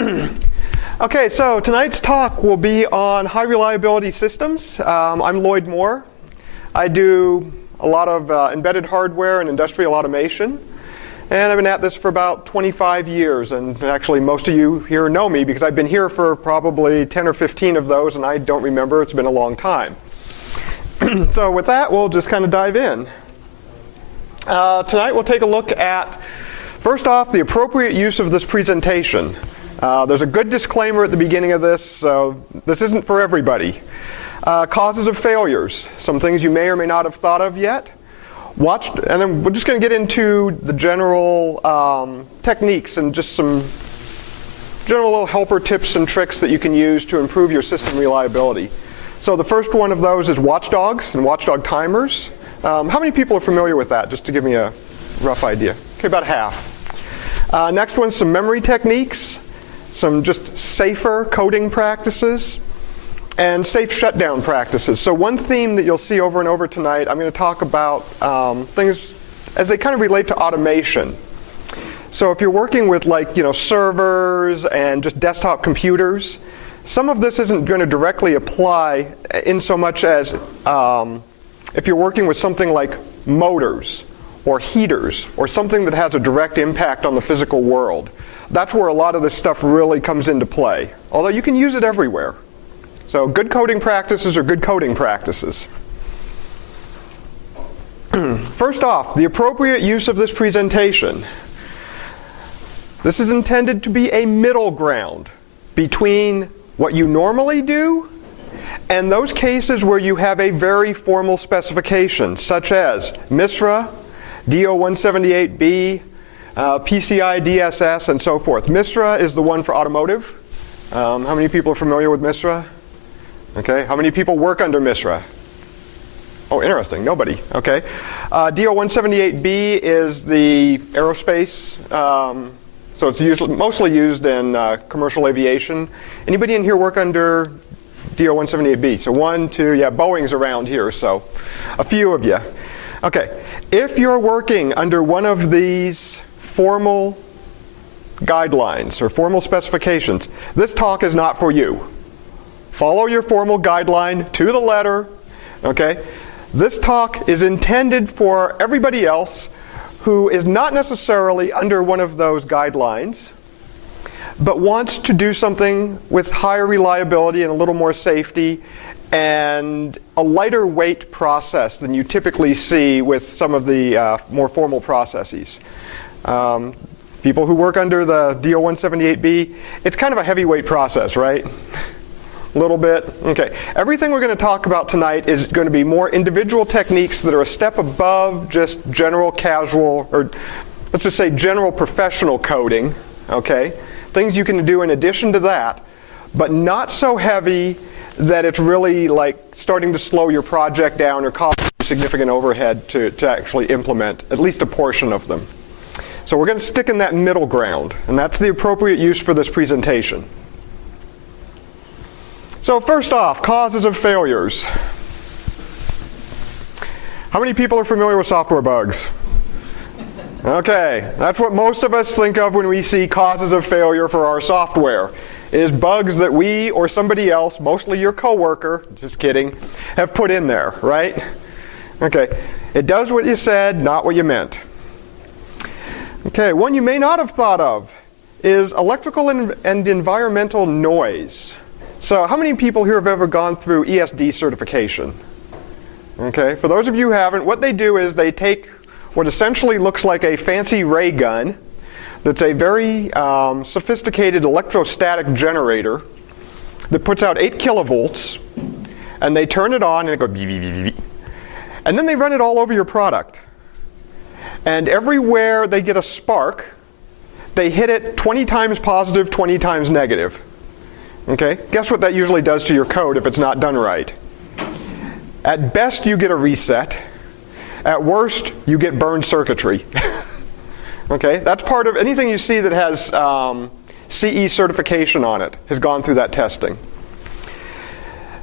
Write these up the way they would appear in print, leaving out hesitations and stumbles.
Okay, so tonight's talk will be on high reliability systems. I'm Lloyd Moore. I do a lot of embedded hardware and industrial automation. And I've been at this for about 25 years. And actually, most of you here know me because I've been here for probably 10 or 15 of those, and I don't remember. It's been a long time. So with that, we'll just kind of dive in. Tonight, we'll take a look at, first off, the appropriate use of this presentation. There's a good disclaimer at the beginning of this, so this isn't for everybody. Causes of failures, some things you may or may not have thought of yet. And then we're just going to get into the general techniques and just some general little helper tips and tricks that you can use to improve your system reliability. So the first one of those is watchdogs and watchdog timers. How many people are familiar with that, just to give me a rough idea? Okay, about half. Next one, some memory techniques, some just safer coding practices, and safe shutdown practices. So one theme that you'll see over and over tonight, I'm going to talk about things as they kind of relate to automation. So if you're working with servers and just desktop computers, some of this isn't going to directly apply in so much as if you're working with something like motors or heaters or something that has a direct impact on the physical world. That's where a lot of this stuff really comes into play, although you can use it everywhere. So good coding practices are good coding practices. First off, the appropriate use of this presentation. This is intended to be a middle ground between what you normally do and those cases where you have a very formal specification, such as MISRA, DO-178B, PCI DSS, and so forth. MISRA is the one for automotive. How many people are familiar with MISRA? Okay, how many people work under MISRA? Oh, interesting, nobody. Okay. DO-178B is the aerospace, so it's mostly used in commercial aviation. Anybody in here work under DO-178B? So 1, 2, yeah, Boeing's around here, so a few of you. Okay, if you're working under one of these formal guidelines or formal specifications, this talk is not for you. Follow your formal guideline to the letter, okay? This talk is intended for everybody else who is not necessarily under one of those guidelines, but wants to do something with higher reliability and a little more safety and a lighter weight process than you typically see with some of the more formal processes. People who work under the DO-178B, it's kind of a heavyweight process, right? A little bit. Okay. Everything we're going to talk about tonight is going to be more individual techniques that are a step above just general casual, or let's just say general professional coding, okay? Things you can do in addition to that, but not so heavy that it's really like starting to slow your project down or cause significant overhead to actually implement at least a portion of them. So we're going to stick in that middle ground, and that's the appropriate use for this presentation. So first off, causes of failures. How many people are familiar with software bugs? Okay, that's what most of us think of when we see causes of failure for our software, is bugs that we or somebody else, mostly your coworker, just kidding, have put in there, right? Okay, it does what you said, not what you meant. Okay, one you may not have thought of is electrical and environmental noise. So how many people here have ever gone through ESD certification? Okay, for those of you who haven't, what they do is they take what essentially looks like a fancy ray gun that's a very sophisticated electrostatic generator that puts out 8 kilovolts, and they turn it on and it goes beep, beep, beep, beep. And then they run it all over your product. And everywhere they get a spark, they hit it 20 times positive, 20 times negative. Okay? Guess what that usually does to your code if it's not done right? At best, you get a reset. At worst, you get burned circuitry. Okay? That's part of anything you see that has CE certification on it has gone through that testing.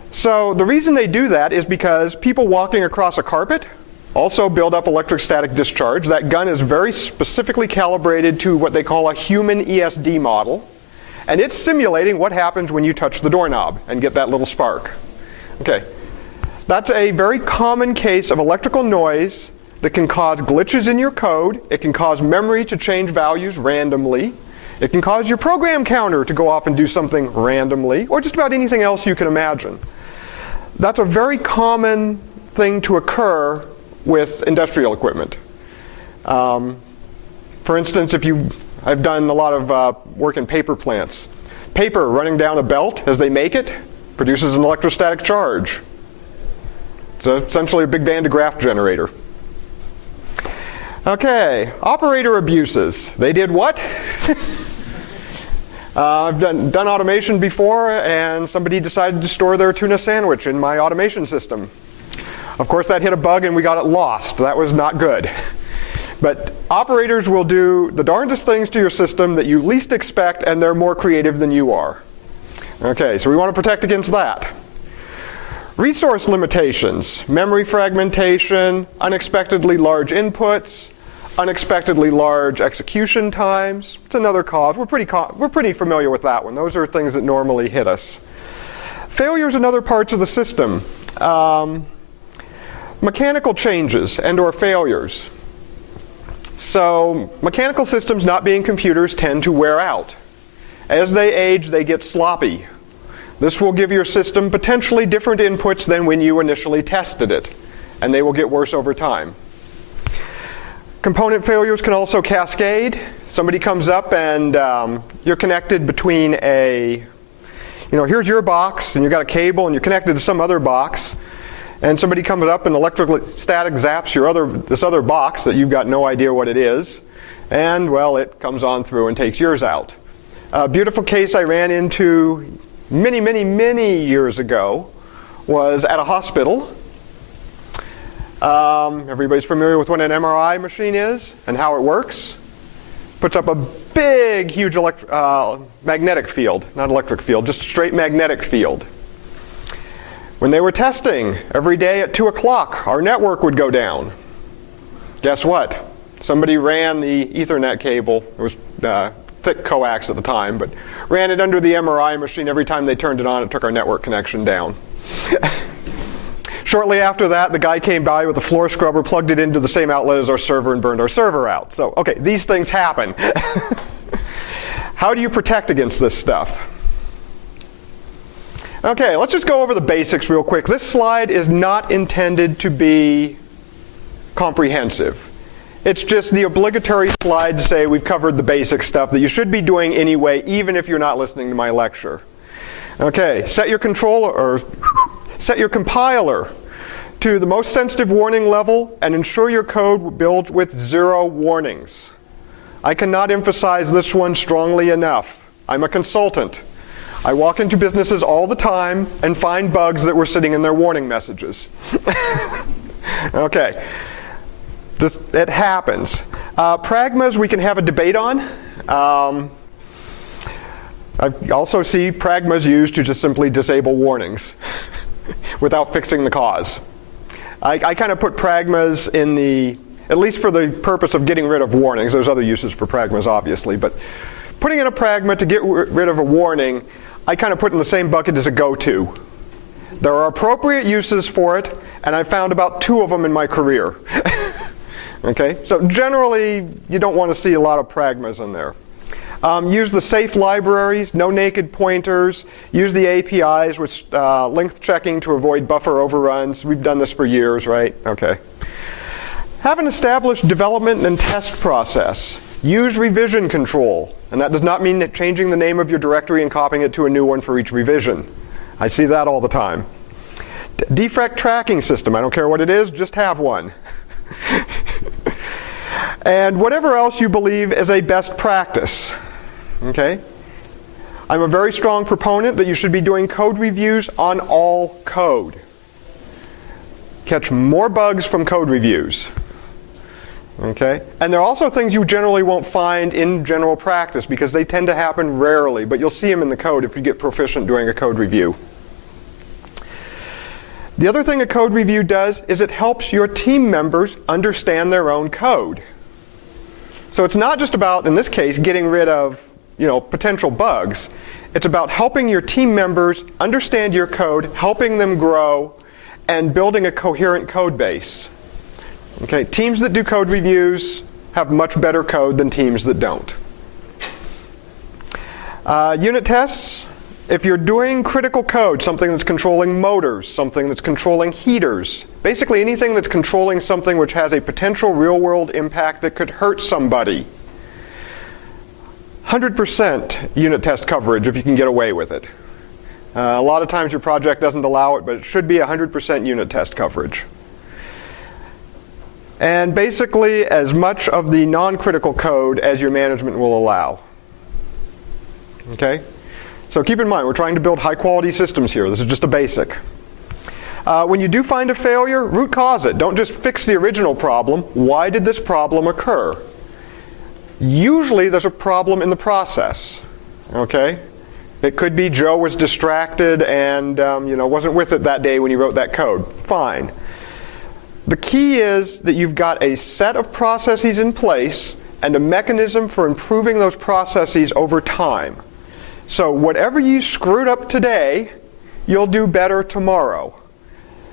So the reason they do that is because people walking across a carpet also build up electrostatic discharge. That gun is very specifically calibrated to what they call a human ESD model. And it's simulating what happens when you touch the doorknob and get that little spark. Okay. That's a very common case of electrical noise that can cause glitches in your code. It can cause memory to change values randomly. It can cause your program counter to go off and do something randomly, or just about anything else you can imagine. That's a very common thing to occur with industrial equipment. For instance, I've done a lot of work in paper plants. Paper running down a belt as they make it produces an electrostatic charge. It's essentially a big Van de Graaff generator. Okay, operator abuses. They did what? I've done automation before, and somebody decided to store their tuna sandwich in my automation system. Of course, that hit a bug and we got it lost. That was not good. But operators will do the darndest things to your system that you least expect, and they're more creative than you are. Okay, so we want to protect against that. Resource limitations, memory fragmentation, unexpectedly large inputs, unexpectedly large execution times. It's another cause. We're pretty familiar with that one. Those are things that normally hit us. Failures in other parts of the system. Mechanical changes and or failures. So mechanical systems, not being computers, tend to wear out. As they age, they get sloppy. This will give your system potentially different inputs than when you initially tested it, and they will get worse over time. Component failures can also cascade. Somebody comes up and you're connected between here's your box, and you've got a cable, and you're connected to some other box, and somebody comes up and electrostatic zaps this other box that you've got no idea what it is, and, well, it comes on through and takes yours out. A beautiful case I ran into many, many, many years ago was at a hospital. Everybody's familiar with what an MRI machine is and how it works. Puts up a big, huge magnetic field, not electric field, just straight magnetic field. When they were testing, every day at 2 o'clock, our network would go down. Guess what? Somebody ran the Ethernet cable. It was thick coax at the time, but ran it under the MRI machine. Every time they turned it on, it took our network connection down. Shortly after that, the guy came by with a floor scrubber, plugged it into the same outlet as our server, and burned our server out. So, okay, these things happen. How do you protect against this stuff? Okay, let's just go over the basics real quick. This slide is not intended to be comprehensive. It's just the obligatory slide to say we've covered the basic stuff that you should be doing anyway, even if you're not listening to my lecture. Okay, set your controller, or set your compiler to the most sensitive warning level and ensure your code builds with 0 warnings. I cannot emphasize this one strongly enough. I'm a consultant. I walk into businesses all the time and find bugs that were sitting in their warning messages. Okay. It happens. Pragmas we can have a debate on. I also see pragmas used to just simply disable warnings without fixing the cause. I kind of put pragmas in at least for the purpose of getting rid of warnings. There's other uses for pragmas, obviously, but putting in a pragma to get rid of a warning, I kind of put in the same bucket as a go-to. There are appropriate uses for it, and I found about 2 of them in my career. Okay, so generally, you don't want to see a lot of pragmas in there. Use the safe libraries, no naked pointers. Use the APIs with length checking to avoid buffer overruns. We've done this for years, right? Okay. Have an established development and test process. Use revision control. And that does not mean changing the name of your directory and copying it to a new one for each revision. I see that all the time. Defect tracking system. I don't care what it is, just have one. And whatever else you believe is a best practice. Okay? I'm a very strong proponent that you should be doing code reviews on all code. Catch more bugs from code reviews. Okay? And there are also things you generally won't find in general practice because they tend to happen rarely, but you'll see them in the code if you get proficient doing a code review. The other thing a code review does is it helps your team members understand their own code. So it's not just about, in this case, getting rid of potential bugs. It's about helping your team members understand your code, helping them grow, and building a coherent code base. Okay, teams that do code reviews have much better code than teams that don't. Unit tests, if you're doing critical code, something that's controlling motors, something that's controlling heaters, basically anything that's controlling something which has a potential real-world impact that could hurt somebody, 100% unit test coverage if you can get away with it. A lot of times your project doesn't allow it, but it should be 100% unit test coverage. And basically as much of the non-critical code as your management will allow. Okay? So keep in mind, we're trying to build high-quality systems here. This is just a basic. When you do find a failure, root cause it. Don't just fix the original problem. Why did this problem occur? Usually there's a problem in the process. Okay? It could be Joe was distracted and wasn't with it that day when he wrote that code. Fine. The key is that you've got a set of processes in place and a mechanism for improving those processes over time. So whatever you screwed up today, you'll do better tomorrow.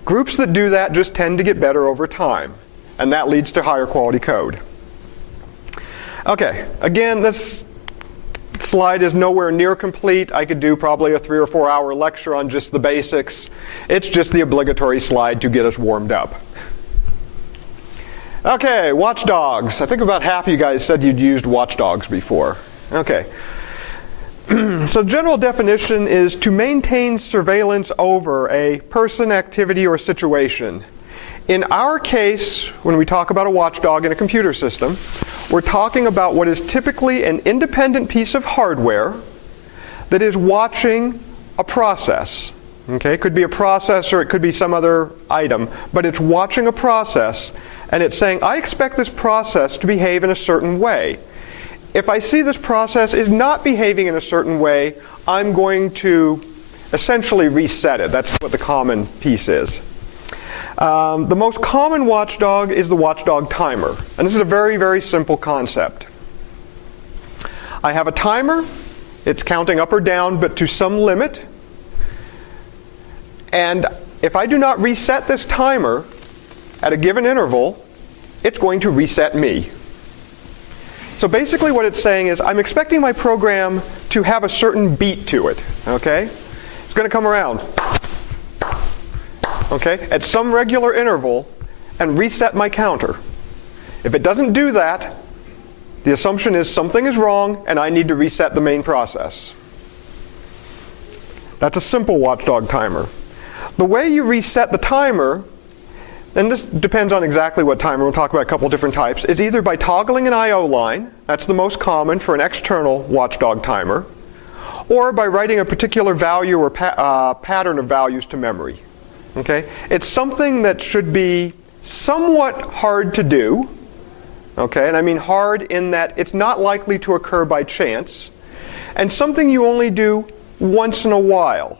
Groups that do that just tend to get better over time, and that leads to higher quality code. Okay, again, this slide is nowhere near complete. I could do probably a 3 or 4 hour lecture on just the basics. It's just the obligatory slide to get us warmed up. Okay, watchdogs. I think about half of you guys said you'd used watchdogs before. Okay. So the general definition is to maintain surveillance over a person, activity, or situation. In our case, when we talk about a watchdog in a computer system, we're talking about what is typically an independent piece of hardware that is watching a process. Okay, it could be a process or it could be some other item, but it's watching a process and it's saying, I expect this process to behave in a certain way. If I see this process is not behaving in a certain way, I'm going to essentially reset it. That's what the common piece is. The most common watchdog is the watchdog timer. And this is a very, very simple concept. I have a timer. It's counting up or down, but to some limit. And if I do not reset this timer at a given interval, it's going to reset me. So basically what it's saying is I'm expecting my program to have a certain beat to it. Okay? It's going to come around. Okay, at some regular interval and reset my counter. If it doesn't do that, the assumption is something is wrong and I need to reset the main process. That's a simple watchdog timer. The way you reset the timer, and this depends on exactly what timer, we'll talk about a couple different types, is either by toggling an I/O line, that's the most common for an external watchdog timer, or by writing a particular value or pattern of values to memory. Okay? It's something that should be somewhat hard to do, okay? And I mean hard in that it's not likely to occur by chance, and something you only do once in a while.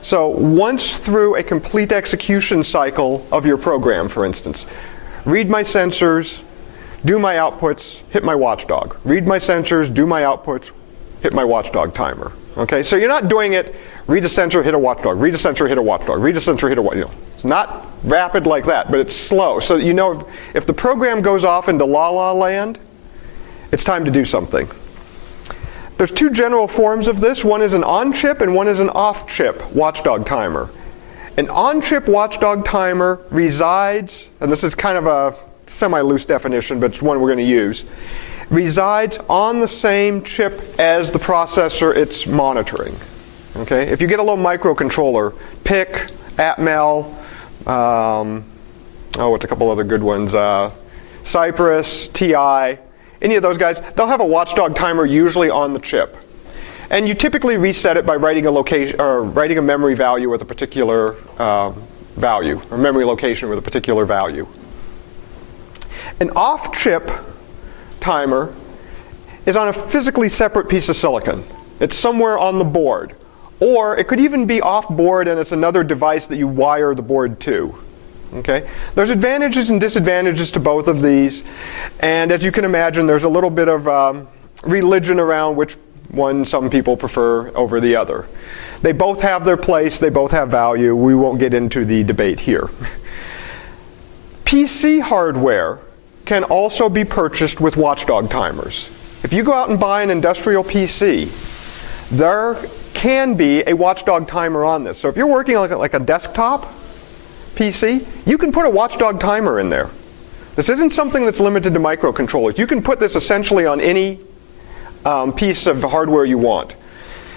So once through a complete execution cycle of your program, for instance. Read my sensors, do my outputs, hit my watchdog. Read my sensors, do my outputs, hit my watchdog timer. Okay, so you're not doing it, read a sensor, hit a watchdog, read a sensor, hit a watchdog, read a sensor, hit a watchdog. It's not rapid like that, but it's slow. So you know if the program goes off into la-la land, it's time to do something. There's two general forms of this. One is an on-chip and one is an off-chip watchdog timer. An on-chip watchdog timer resides, and this is kind of a semi-loose definition, but it's one we're going to use, resides on the same chip as the processor it's monitoring. Okay? If you get a little microcontroller, PIC, Atmel, what's a couple other good ones? Cypress, TI, any of those guys, they'll have a watchdog timer usually on the chip. And you typically reset it by writing a location or writing a memory value with a particular value, or memory location with a particular value. An off-chip timer is on a physically separate piece of silicon. It's somewhere on the board. Or it could even be off board and it's another device that you wire the board to. Okay? There's advantages and disadvantages to both of these. And as you can imagine, there's a little bit of religion around which one some people prefer over the other. They both have their place, they both have value. We won't get into the debate here. PC hardware can also be purchased with Watchdog timers. If you go out and buy an industrial PC, there can be a Watchdog timer on this. So if you're working like a desktop PC, you can put a Watchdog timer in there. This isn't something that's limited to microcontrollers. You can put this essentially on any piece of hardware you want.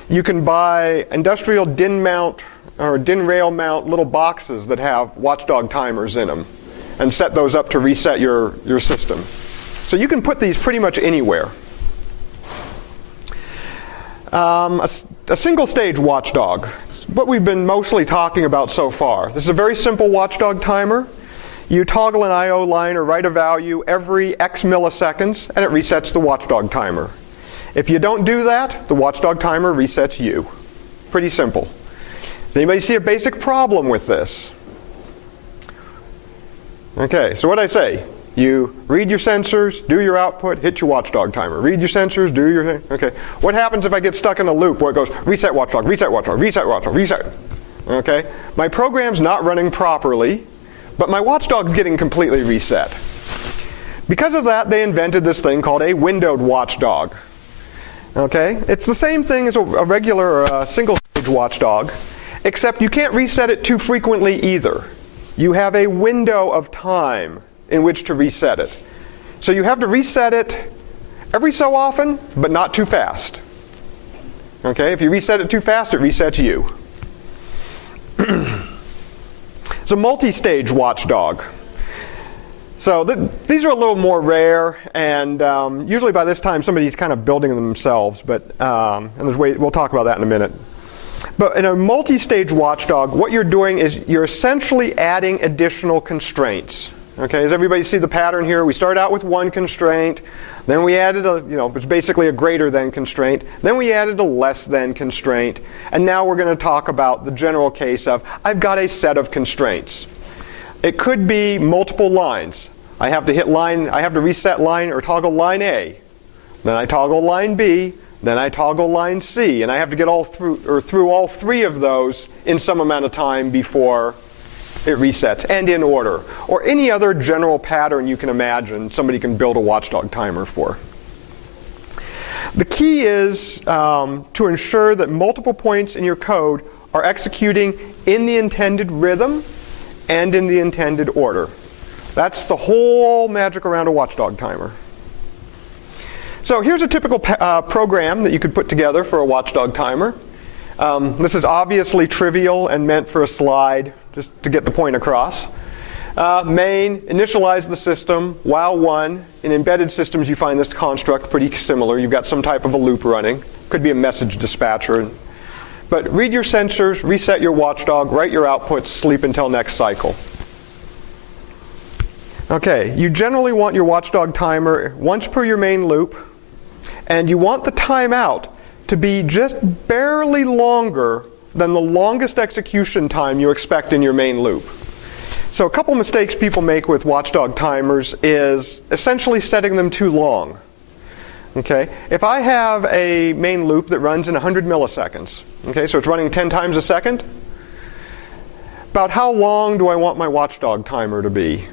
You can buy industrial DIN mount or DIN rail mount little boxes that have Watchdog timers in them and set those up to reset your system. So you can put these pretty much anywhere. A single stage Watchdog, what we've been mostly talking about so far. This is a very simple Watchdog timer. You toggle an I/O line or write a value every X milliseconds, and it resets the Watchdog timer. If you don't do that, the Watchdog timer resets you. Pretty simple. Does anybody see a basic problem with this? Okay, so what did I say? You read your sensors, do your output, hit your Watchdog timer. Read your sensors, do your thing. Okay, what happens if I get stuck in a loop where it goes reset Watchdog, reset Watchdog, reset Watchdog, reset? Okay, my program's not running properly, but my Watchdog's getting completely reset. Because of that, they invented this thing called a windowed Watchdog. Okay, it's the same thing as a regular single-stage Watchdog, except you can't reset it too frequently either. You have a window of time in which to reset it. So you have to reset it every so often, but not too fast. Okay, if you reset it too fast, it resets you. It's a multi-stage Watchdog. So these are a little more rare, and usually by this time somebody's kind of building them themselves, but and we'll talk about that in a minute. But in a multi-stage Watchdog, what you're doing is you're essentially adding additional constraints. Okay, does everybody see the pattern here? We start out with one constraint, then we added it's basically a greater than constraint, then we added a less than constraint, and now we're going to talk about the general case of I've got a set of constraints. It could be multiple lines. I have to reset line or toggle line A, then I toggle line B, then I toggle line C, and I have to get through all three of those in some amount of time before it resets, and in order. Or any other general pattern you can imagine somebody can build a Watchdog timer for. The key is to ensure that multiple points in your code are executing in the intended rhythm and in the intended order. That's the whole magic around a Watchdog timer. So here's a typical program that you could put together for a Watchdog timer. This is obviously trivial and meant for a slide, just to get the point across. Main, initialize the system, while one. In embedded systems, you find this construct pretty similar. You've got some type of a loop running. Could be a message dispatcher. But read your sensors, reset your Watchdog, write your outputs, sleep until next cycle. Okay, you generally want your Watchdog timer once per your main loop, and you want the timeout to be just barely longer than the longest execution time you expect in your main loop. So a couple mistakes people make with Watchdog timers is essentially setting them too long. Okay, if I have a main loop that runs in 100 milliseconds, okay, so it's running 10 times a second, about how long do I want my Watchdog timer to be?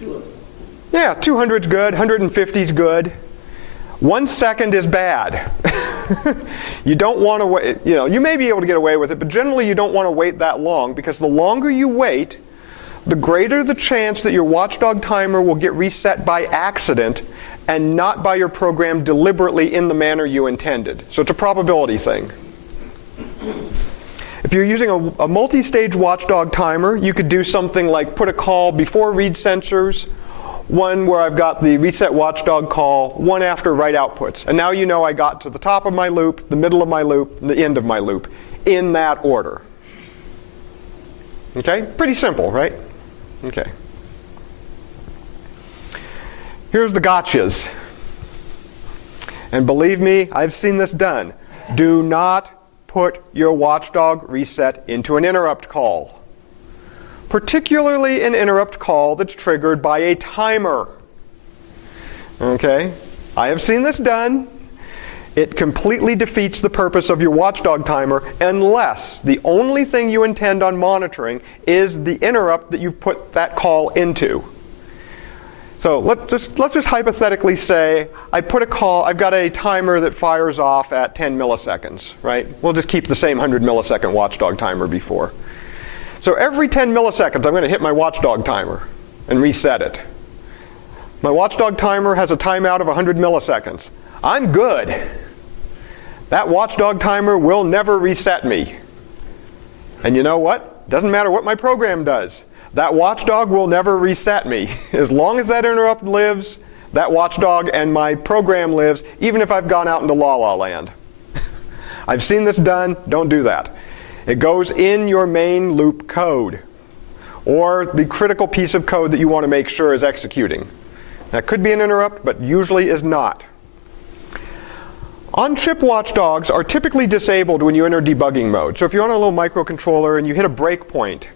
200. Yeah, 200's good, 150's good. 1 second is bad. You don't want to wait, you may be able to get away with it, but generally you don't want to wait that long, because the longer you wait, the greater the chance that your Watchdog timer will get reset by accident and not by your program deliberately in the manner you intended. So it's a probability thing. If you're using a multi-stage Watchdog timer, you could do something like put a call before read sensors, one where I've got the reset Watchdog call, one after write outputs. And now you know I got to the top of my loop, the middle of my loop, and the end of my loop, in that order. Okay? Pretty simple, right? Okay. Here's the gotchas. And believe me, I've seen this done. Do not put your Watchdog reset into an interrupt call. Particularly an interrupt call that's triggered by a timer. Okay? I have seen this done. It completely defeats the purpose of your watchdog timer unless the only thing you intend on monitoring is the interrupt that you've put that call into. So let's just hypothetically say I put a call, I've got a timer that fires off at 10 milliseconds, right? We'll just keep the same 100 millisecond watchdog timer before. So every 10 milliseconds I'm going to hit my watchdog timer and reset it. My watchdog timer has a timeout of 100 milliseconds. I'm good. That watchdog timer will never reset me. And you know what? Doesn't matter what my program does. That watchdog will never reset me. As long as that interrupt lives, that watchdog and my program lives, even if I've gone out into la-la land. I've seen this done. Don't do that. It goes in your main loop code, or the critical piece of code that you want to make sure is executing. That could be an interrupt, but usually is not. On-chip watchdogs are typically disabled when you enter debugging mode. So if you're on a little microcontroller and you hit a breakpoint,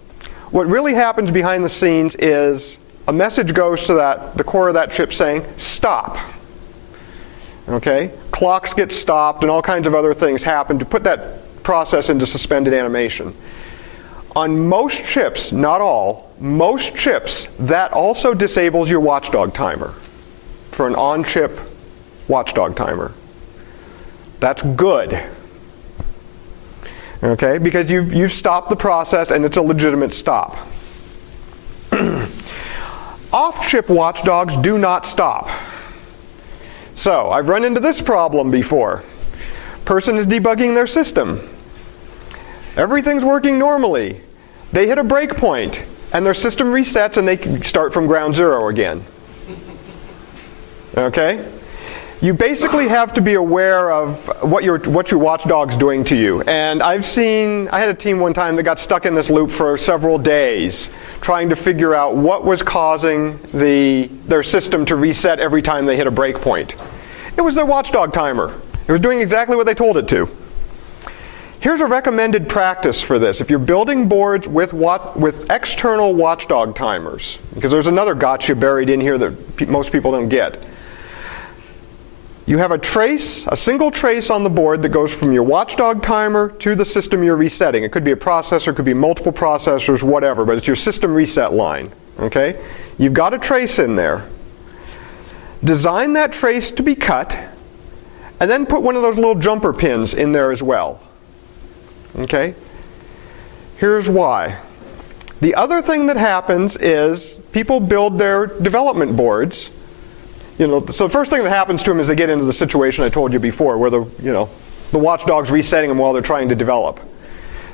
what really happens behind the scenes is a message goes to the core of that chip saying, stop. Okay? Clocks get stopped and all kinds of other things happen to put that process into suspended animation. On most chips, not all, most chips, that also disables your watchdog timer for an on-chip watchdog timer. That's good. Okay, because you've stopped the process and it's a legitimate stop. Off-chip watchdogs do not stop. So I've run into this problem before. Person is debugging their system. Everything's working normally. They hit a breakpoint and their system resets and they can start from ground zero again. Okay? You basically have to be aware of what your watchdog's doing to you. And I had a team one time that got stuck in this loop for several days trying to figure out what was causing their system to reset every time they hit a breakpoint. It was their watchdog timer. It was doing exactly what they told it to. Here's a recommended practice for this. If you're building boards with external watchdog timers, because there's another gotcha buried in here that most people don't get. You have a single trace on the board that goes from your watchdog timer to the system you're resetting. It could be a processor, it could be multiple processors, whatever, but it's your system reset line. Okay? You've got a trace in there. Design that trace to be cut, and then put one of those little jumper pins in there as well. Okay? Here's why. The other thing that happens is people build their development boards. So the first thing that happens to them is they get into the situation I told you before, where the watchdog's resetting them while they're trying to develop.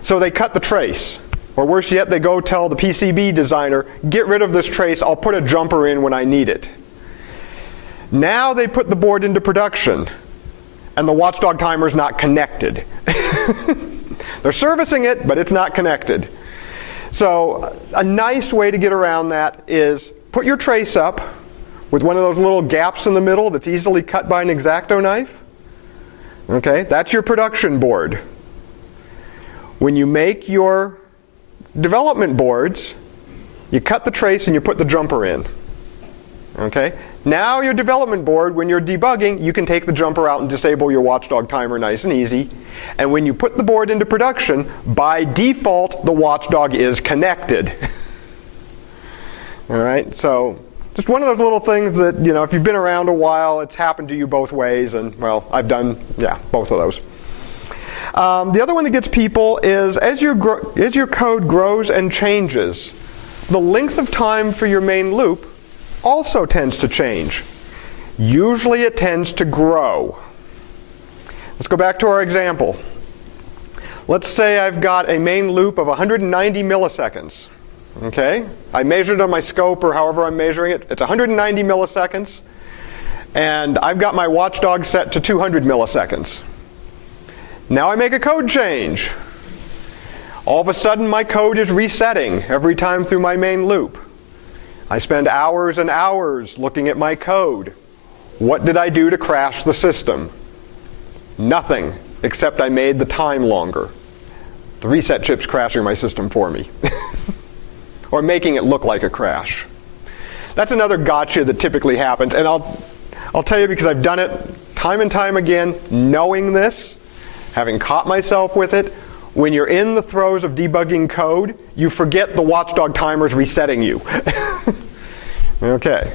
So they cut the trace. Or worse yet, they go tell the PCB designer, get rid of this trace, I'll put a jumper in when I need it. Now they put the board into production, and the watchdog timer's not connected. They're servicing it, but it's not connected. So a nice way to get around that is put your trace up with one of those little gaps in the middle that's easily cut by an X-Acto knife. Okay, that's your production board. When you make your development boards, you cut the trace and you put the jumper in. Okay, now your development board, when you're debugging, you can take the jumper out and disable your watchdog timer nice and easy. And when you put the board into production, by default, the watchdog is connected. All right, so just one of those little things that, if you've been around a while, it's happened to you both ways, and, well, I've done, both of those. The other one that gets people is, as your code grows and changes, the length of time for your main loop also tends to change. Usually it tends to grow. Let's go back to our example. Let's say I've got a main loop of 190 milliseconds. Okay? I measured on my scope, or however I'm measuring it. It's 190 milliseconds. And I've got my watchdog set to 200 milliseconds. Now I make a code change. All of a sudden my code is resetting every time through my main loop. I spend hours and hours looking at my code. What did I do to crash the system? Nothing, except I made the time longer. The reset chip's crashing my system for me. Or making it look like a crash. That's another gotcha that typically happens, and I'll tell you because I've done it time and time again, knowing this, having caught myself with it. When you're in the throes of debugging code, you forget the Watchdog timer's resetting you. Okay.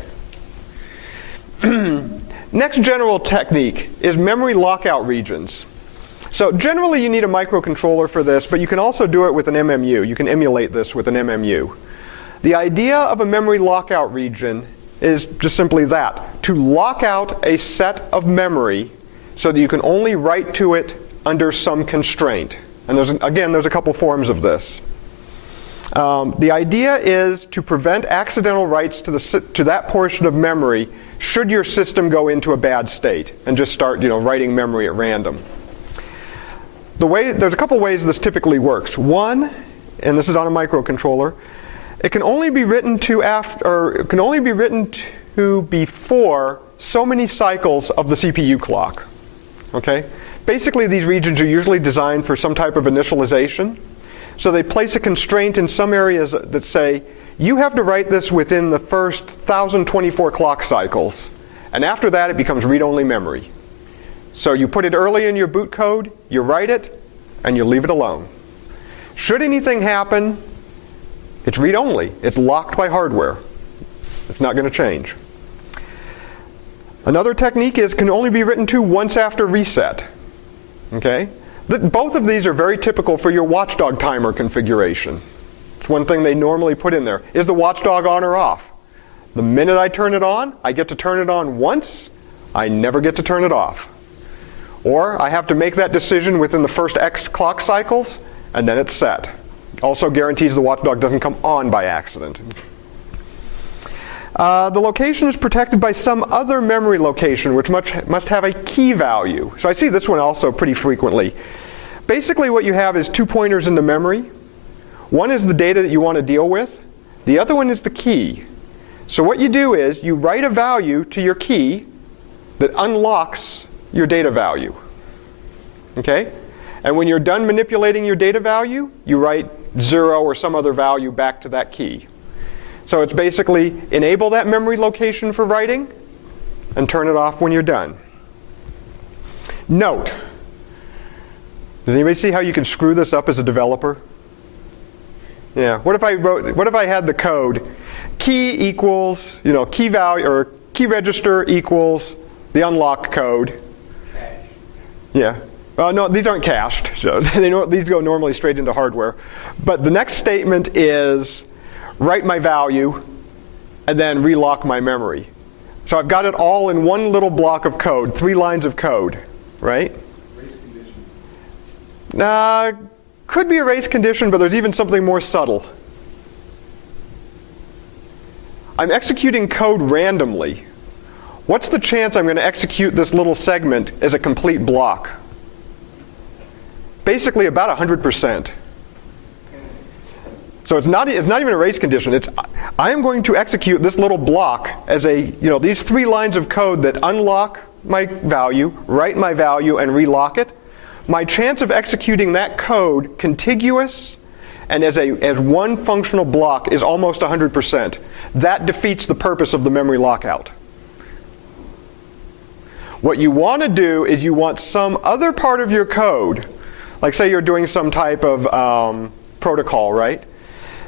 Next general technique is memory lockout regions. So generally you need a microcontroller for this, but you can also do it with an MMU. You can emulate this with an MMU. The idea of a memory lockout region is just simply that, to lock out a set of memory so that you can only write to it under some constraint. And there's a couple forms of this. The idea is to prevent accidental writes to that portion of memory should your system go into a bad state and just start writing memory at random. There's a couple ways this typically works. One, and this is on a microcontroller, it can only be written to before so many cycles of the CPU clock. Okay? Basically, these regions are usually designed for some type of initialization. So they place a constraint in some areas that say, you have to write this within the first 1024 clock cycles. And after that, it becomes read-only memory. So you put it early in your boot code, you write it, and you leave it alone. Should anything happen, it's read-only. It's locked by hardware. It's not going to change. Another technique is can only be written to once after reset. Okay? Both of these are very typical for your Watchdog timer configuration. It's one thing they normally put in there. Is the Watchdog on or off? The minute I turn it on, I get to turn it on once. I never get to turn it off. Or I have to make that decision within the first X clock cycles, and then it's set. Also guarantees the Watchdog doesn't come on by accident. The location is protected by some other memory location, which must have a key value. So I see this one also pretty frequently. Basically what you have is two pointers into memory. One is the data that you want to deal with. The other one is the key. So what you do is you write a value to your key that unlocks your data value. Okay? And when you're done manipulating your data value, you write 0 or some other value back to that key. So it's basically enable that memory location for writing and turn it off when you're done. Note. Does anybody see how you can screw this up as a developer? Yeah. What if I had the code key equals, key value or key register equals the unlock code. Cache. Yeah. No, these aren't cached. So these go normally straight into hardware. But the next statement is write my value and then relock my memory. So I've got it all in one little block of code, 3 lines of code, right? Race condition. Could be a race condition, but there's even something more subtle. I'm executing code randomly. What's the chance I'm going to execute this little segment as a complete block? Basically about 100%. So it's not even a race condition. I am going to execute this little block as these 3 lines of code that unlock my value, write my value, and relock it. My chance of executing that code contiguous and as one functional block is almost 100%. That defeats the purpose of the memory lockout. What you want to do is you want some other part of your code, like say you're doing some type of protocol, right?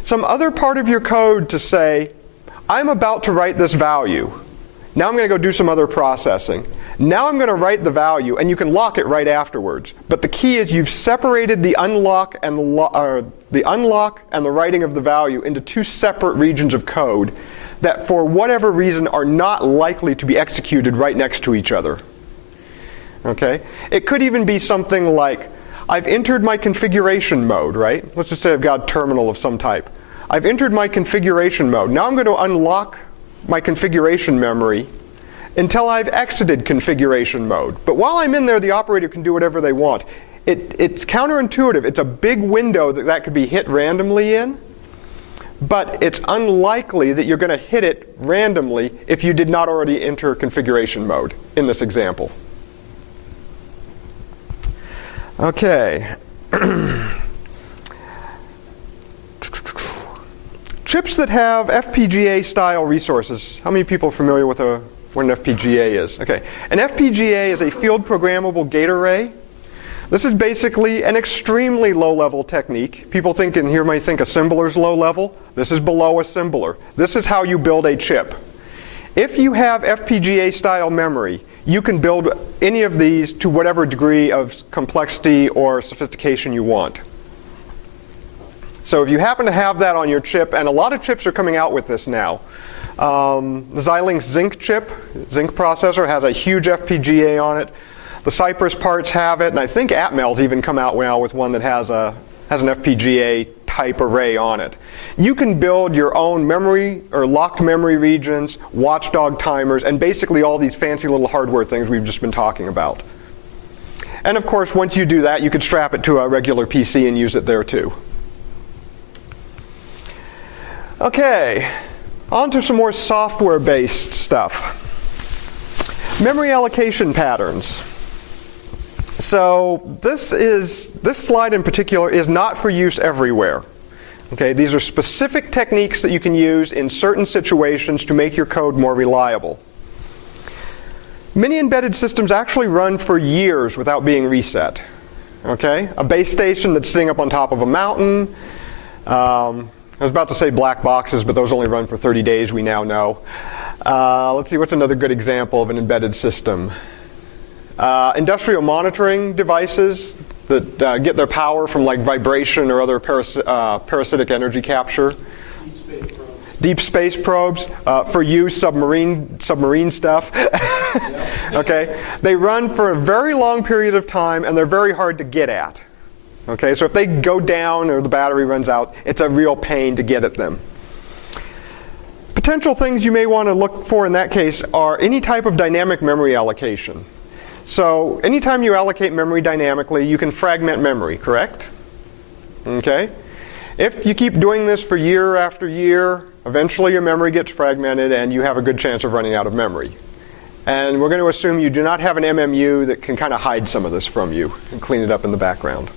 Some other part of your code to say, I'm about to write this value. Now I'm going to go do some other processing. Now I'm going to write the value, and you can lock it right afterwards. But the key is you've separated the unlock and the writing of the value into 2 separate regions of code that for whatever reason are not likely to be executed right next to each other. Okay? It could even be something like, I've entered my configuration mode, right? Let's just say I've got a terminal of some type. I've entered my configuration mode. Now I'm going to unlock my configuration memory until I've exited configuration mode. But while I'm in there, the operator can do whatever they want. It's counterintuitive. It's a big window that could be hit randomly in, but it's unlikely that you're going to hit it randomly if you did not already enter configuration mode in this example. Okay. Chips that have FPGA style resources. How many people are familiar with a what an FPGA is. Okay, an FPGA is a field programmable gate array. This is basically an extremely low-level technique. People think in here might think assembler is low level. This is below assembler. This is how you build a chip. If you have FPGA-style memory, you can build any of these to whatever degree of complexity or sophistication you want. So if you happen to have that on your chip, and a lot of chips are coming out with this now. The Xilinx Zinc chip, Zinc processor, has a huge FPGA on it. The Cypress parts have it, and I think Atmel's even come out now with one that has an FPGA type array on it. You can build your own memory or locked memory regions, watchdog timers, and basically all these fancy little hardware things we've just been talking about. And of course, once you do that, you could strap it to a regular PC and use it there too. Okay, on to some more software-based stuff. Memory allocation patterns. So this slide in particular is not for use everywhere. Okay, these are specific techniques that you can use in certain situations to make your code more reliable. Many embedded systems actually run for years without being reset. Okay, a base station that's sitting up on top of a mountain. I was about to say black boxes, but those only run for 30 days, we now know. Let's see, what's another good example of an embedded system? Industrial monitoring devices that get their power from like vibration or other parasitic energy capture. Deep space probes for use, submarine stuff. Okay, they run for a very long period of time, and they're very hard to get at. Okay, so if they go down or the battery runs out, it's a real pain to get at them. Potential things you may want to look for in that case are any type of dynamic memory allocation. So anytime you allocate memory dynamically, you can fragment memory, correct? Okay. If you keep doing this for year after year, eventually your memory gets fragmented and you have a good chance of running out of memory. And we're going to assume you do not have an MMU that can kind of hide some of this from you and clean it up in the background.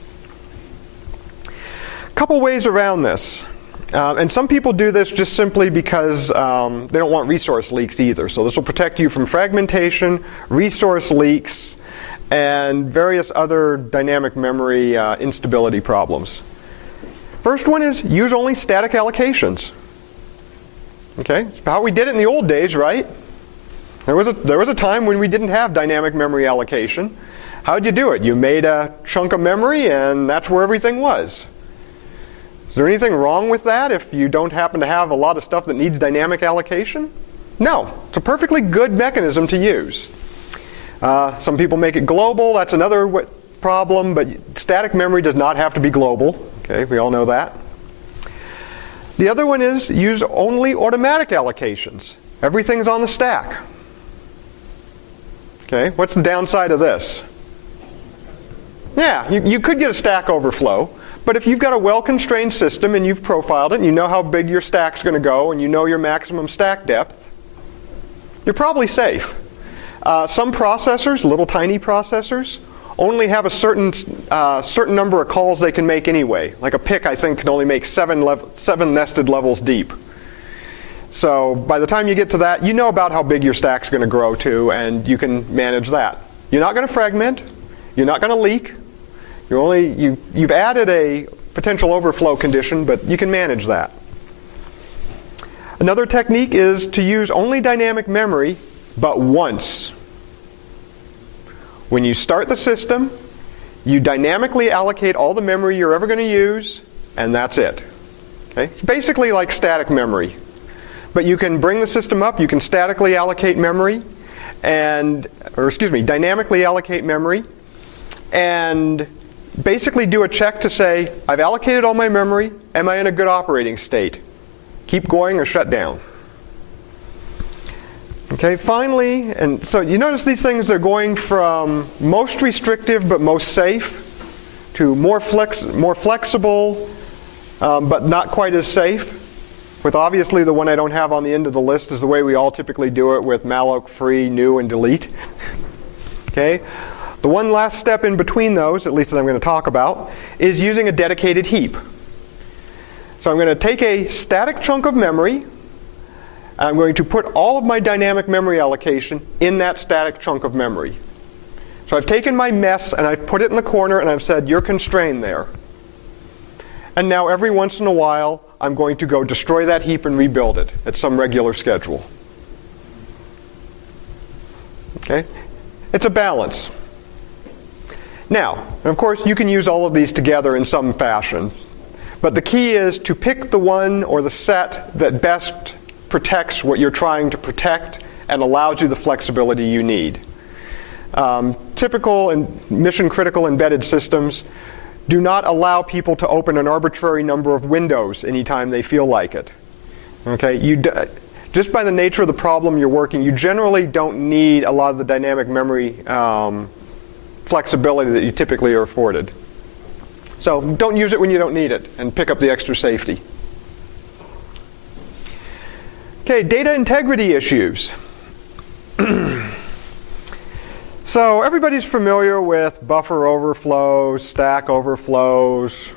Couple ways around this. And some people do this just simply because they don't want resource leaks either. So this will protect you from fragmentation, resource leaks, and various other dynamic memory instability problems. First one is use only static allocations. Okay, it's how we did it in the old days, right? There was a time when we didn't have dynamic memory allocation. How'd you do it? You made a chunk of memory, and that's where everything was. Is there anything wrong with that if you don't happen to have a lot of stuff that needs dynamic allocation? No, it's a perfectly good mechanism to use. Some people make it global, that's another problem, but static memory does not have to be global. Okay, we all know that. The other one is use only automatic allocations. Everything's on the stack. Okay, what's the downside of this? Yeah, you could get a stack overflow. But if you've got a well-constrained system and you've profiled it and you know how big your stack's going to go and you know your maximum stack depth, you're probably safe. Some processors, little tiny processors, only have a certain number of calls they can make anyway. Like a PIC, I think, can only make 7 nested levels deep. So by the time you get to that, you know about how big your stack's going to grow to, and you can manage that. You're not going to fragment. You're not going to leak. You've added a potential overflow condition, but you can manage that. Another technique is to use only dynamic memory, but once. When you start the system, you dynamically allocate all the memory you're ever going to use, and that's it. Okay? It's basically like static memory. But you can bring the system up, you can statically allocate memory, dynamically allocate memory, and basically do a check to say, I've allocated all my memory, am I in a good operating state? Keep going or shut down. Okay, finally, and so you notice these things are going from most restrictive but most safe to more flexible but not quite as safe. With obviously the one I don't have on the end of the list is the way we all typically do it with malloc, free, new, and delete. Okay. The one last step in between those, at least that I'm going to talk about, is using a dedicated heap. So I'm going to take a static chunk of memory, I'm going to put all of my dynamic memory allocation in that static chunk of memory. So I've taken my mess and I've put it in the corner and I've said, you're constrained there. And now every once in a while, I'm going to go destroy that heap and rebuild it at some regular schedule. Okay? It's a balance. Now, of course, you can use all of these together in some fashion. But the key is to pick the one or the set that best protects what you're trying to protect and allows you the flexibility you need. Typical and mission-critical embedded systems do not allow people to open an arbitrary number of windows anytime they feel like it. Okay? Just by the nature of the problem you're working, you generally don't need a lot of the dynamic memory flexibility that you typically are afforded. So don't use it when you don't need it, and pick up the extra safety. Okay, data integrity issues. So everybody's familiar with buffer overflows, stack overflows,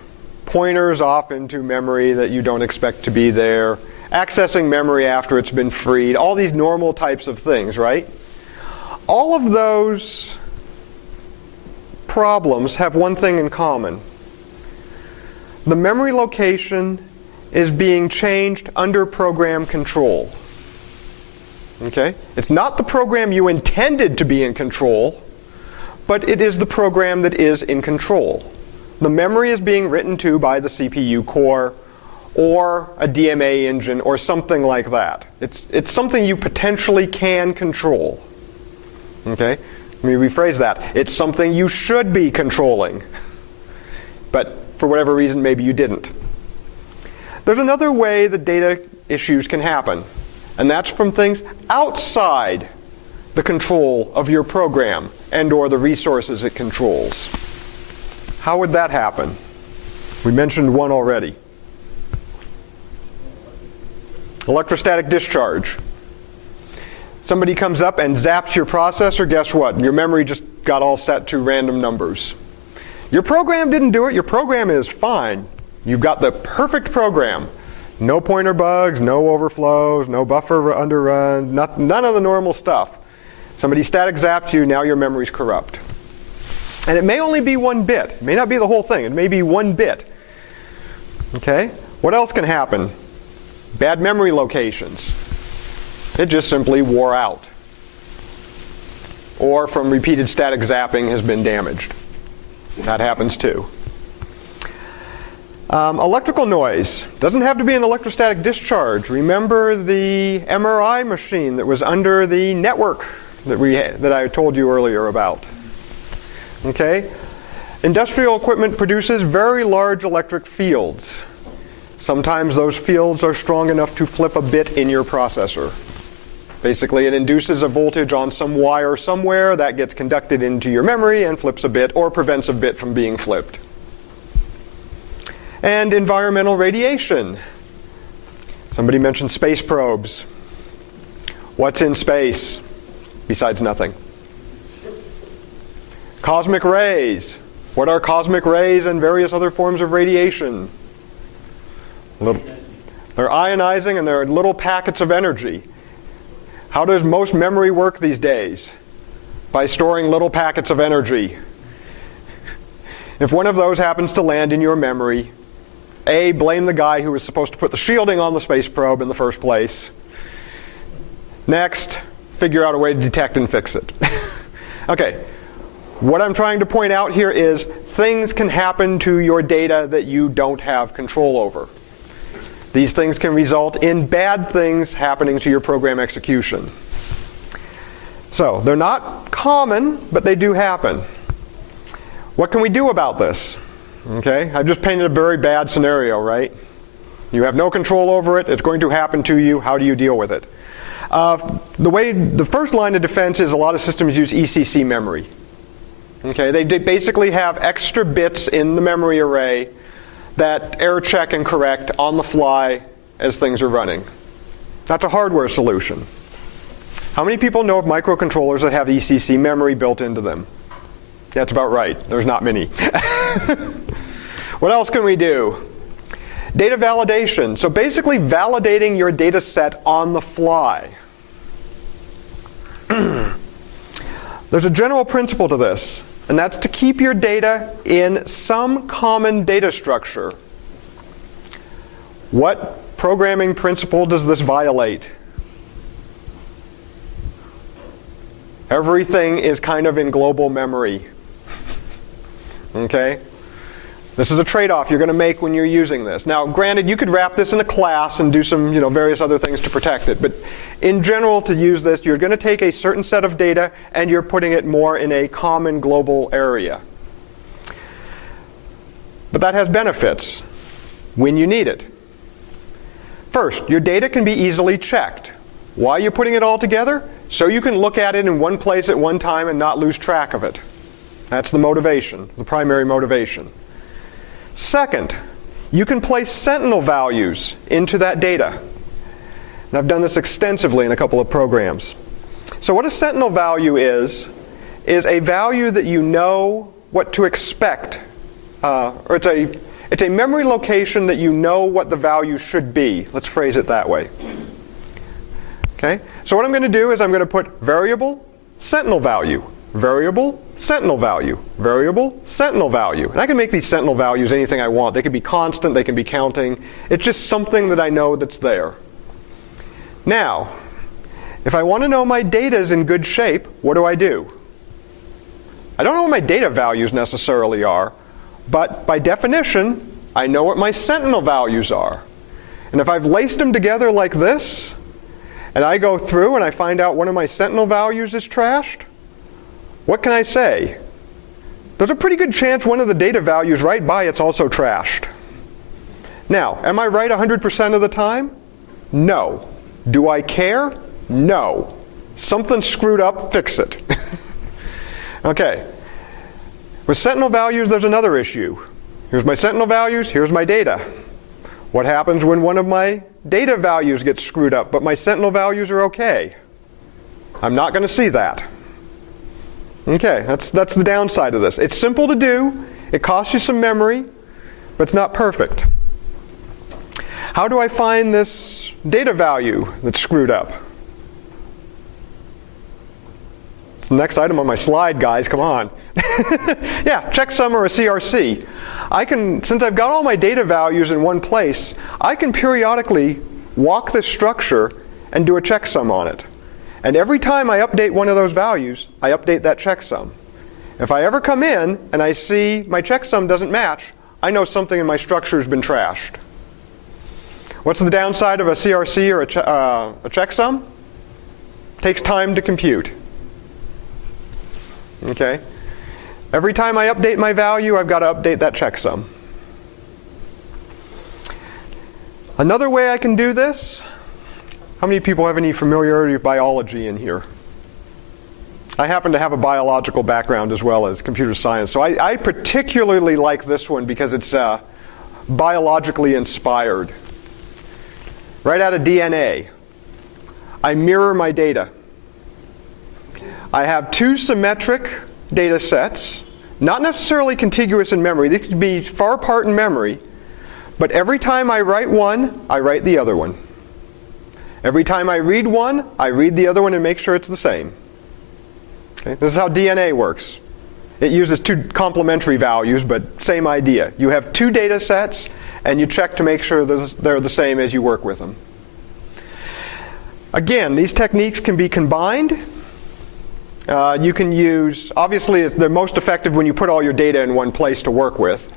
pointers off into memory that you don't expect to be there, accessing memory after it's been freed, all these normal types of things, right? All of those problems have one thing in common. The memory location is being changed under program control. Okay? It's not the program you intended to be in control, but it is the program that is in control. The memory is being written to by the CPU core or a DMA engine or something like that. It's something you potentially can control. Okay? Let me rephrase that. It's something you should be controlling. But for whatever reason, maybe you didn't. There's another way that data issues can happen, and that's from things outside the control of your program and or the resources it controls. How would that happen? We mentioned one already. Electrostatic discharge. Somebody comes up and zaps your processor, guess what? Your memory just got all set to random numbers. Your program didn't do it. Your program is fine. You've got the perfect program. No pointer bugs, no overflows, no buffer underrun, none of the normal stuff. Somebody static zapped you, now your memory's corrupt. And it may only be 1 bit. It may not be the whole thing. It may be 1 bit. Okay? What else can happen? Bad memory locations. It just simply wore out. Or from repeated static zapping has been damaged. That happens too. Electrical noise. Doesn't have to be an electrostatic discharge. Remember the MRI machine that was under the network that I told you earlier about. Okay? Industrial equipment produces very large electric fields. Sometimes those fields are strong enough to flip a bit in your processor. Basically, it induces a voltage on some wire somewhere that gets conducted into your memory and flips a bit or prevents a bit from being flipped. And environmental radiation. Somebody mentioned space probes. What's in space besides nothing? Cosmic rays. What are cosmic rays and various other forms of radiation? They're ionizing and they're little packets of energy. How does most memory work these days? By storing little packets of energy. If one of those happens to land in your memory, A, blame the guy who was supposed to put the shielding on the space probe in the first place. Next, figure out a way to detect and fix it. Okay, what I'm trying to point out here is things can happen to your data that you don't have control over. These things can result in bad things happening to your program execution. So they're not common, but they do happen. What can we do about this? Okay, I've just painted a very bad scenario, right? You have no control over it. It's going to happen to you. How do you deal with it? The first line of defense is a lot of systems use ECC memory. Okay, they basically have extra bits in the memory array that error check and correct on the fly as things are running. That's a hardware solution. How many people know of microcontrollers that have ECC memory built into them? That's about right. There's not many. What else can we do? Data validation. So basically validating your data set on the fly. There's a general principle to this, and that's to keep your data in some common data structure. What programming principle does this violate? Everything is kind of in global memory. Okay? This is a trade-off you're going to make when you're using this. Now, granted, you could wrap this in a class and do some, various other things to protect it. But in general, to use this, you're going to take a certain set of data and you're putting it more in a common global area. But that has benefits when you need it. First, your data can be easily checked. Why are you putting it all together? So you can look at it in one place at one time and not lose track of it. That's the motivation, the primary motivation. Second, you can place sentinel values into that data. And I've done this extensively in a couple of programs. So what a sentinel value is a value that you know what to expect. Or it's a memory location that you know what the value should be. Let's phrase it that way. Okay? So what I'm going to do is I'm going to put variable, sentinel value. Variable, sentinel value. Variable, sentinel value. And I can make these sentinel values anything I want. They can be constant, they can be counting. It's just something that I know that's there. Now, if I want to know my data is in good shape, what do? I don't know what my data values necessarily are, but by definition, I know what my sentinel values are. And if I've laced them together like this, and I go through and I find out one of my sentinel values is trashed, what can I say? There's a pretty good chance one of the data values right by it's also trashed. Now, am I right 100% of the time? No. Do I care? No. Something screwed up, fix it. Okay. With sentinel values, there's another issue. Here's my sentinel values, here's my data. What happens when one of my data values gets screwed up, but my sentinel values are okay? I'm not going to see that. Okay, that's the downside of this. It's simple to do, it costs you some memory, but it's not perfect. How do I find this data value that's screwed up? It's the next item on my slide, guys, come on. Yeah, checksum or a CRC. Since I've got all my data values in one place, I can periodically walk this structure and do a checksum on it. And every time I update one of those values, I update that checksum. If I ever come in and I see my checksum doesn't match, I know something in my structure has been trashed. What's the downside of a CRC or a checksum? Takes time to compute. Okay? Every time I update my value, I've got to update that checksum. Another way I can do this, how many people have any familiarity with biology in here? I happen to have a biological background as well as computer science, so I particularly like this one because it's biologically inspired. Right out of DNA, I mirror my data. I have two symmetric data sets, not necessarily contiguous in memory. They could be far apart in memory, but every time I write one, I write the other one. Every time I read one, I read the other one and make sure it's the same. Okay? This is how DNA works. It uses two complementary values, but same idea. You have two data sets, and you check to make sure they're the same as you work with them. Again, these techniques can be combined. You can use, obviously, they're most effective when you put all your data in one place to work with.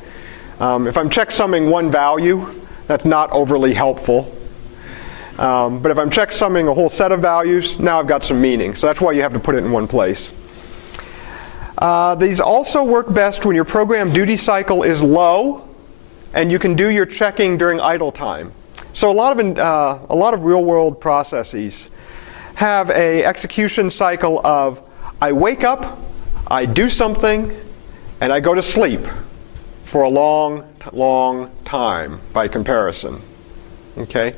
If I'm checksumming one value, that's not overly helpful. But if I'm checksumming a whole set of values, now I've got some meaning. So that's why you have to put it in one place. These also work best when your program duty cycle is low and you can do your checking during idle time. So a lot of real-world processes have an execution cycle of I wake up, I do something, and I go to sleep for a long, long time by comparison. Okay?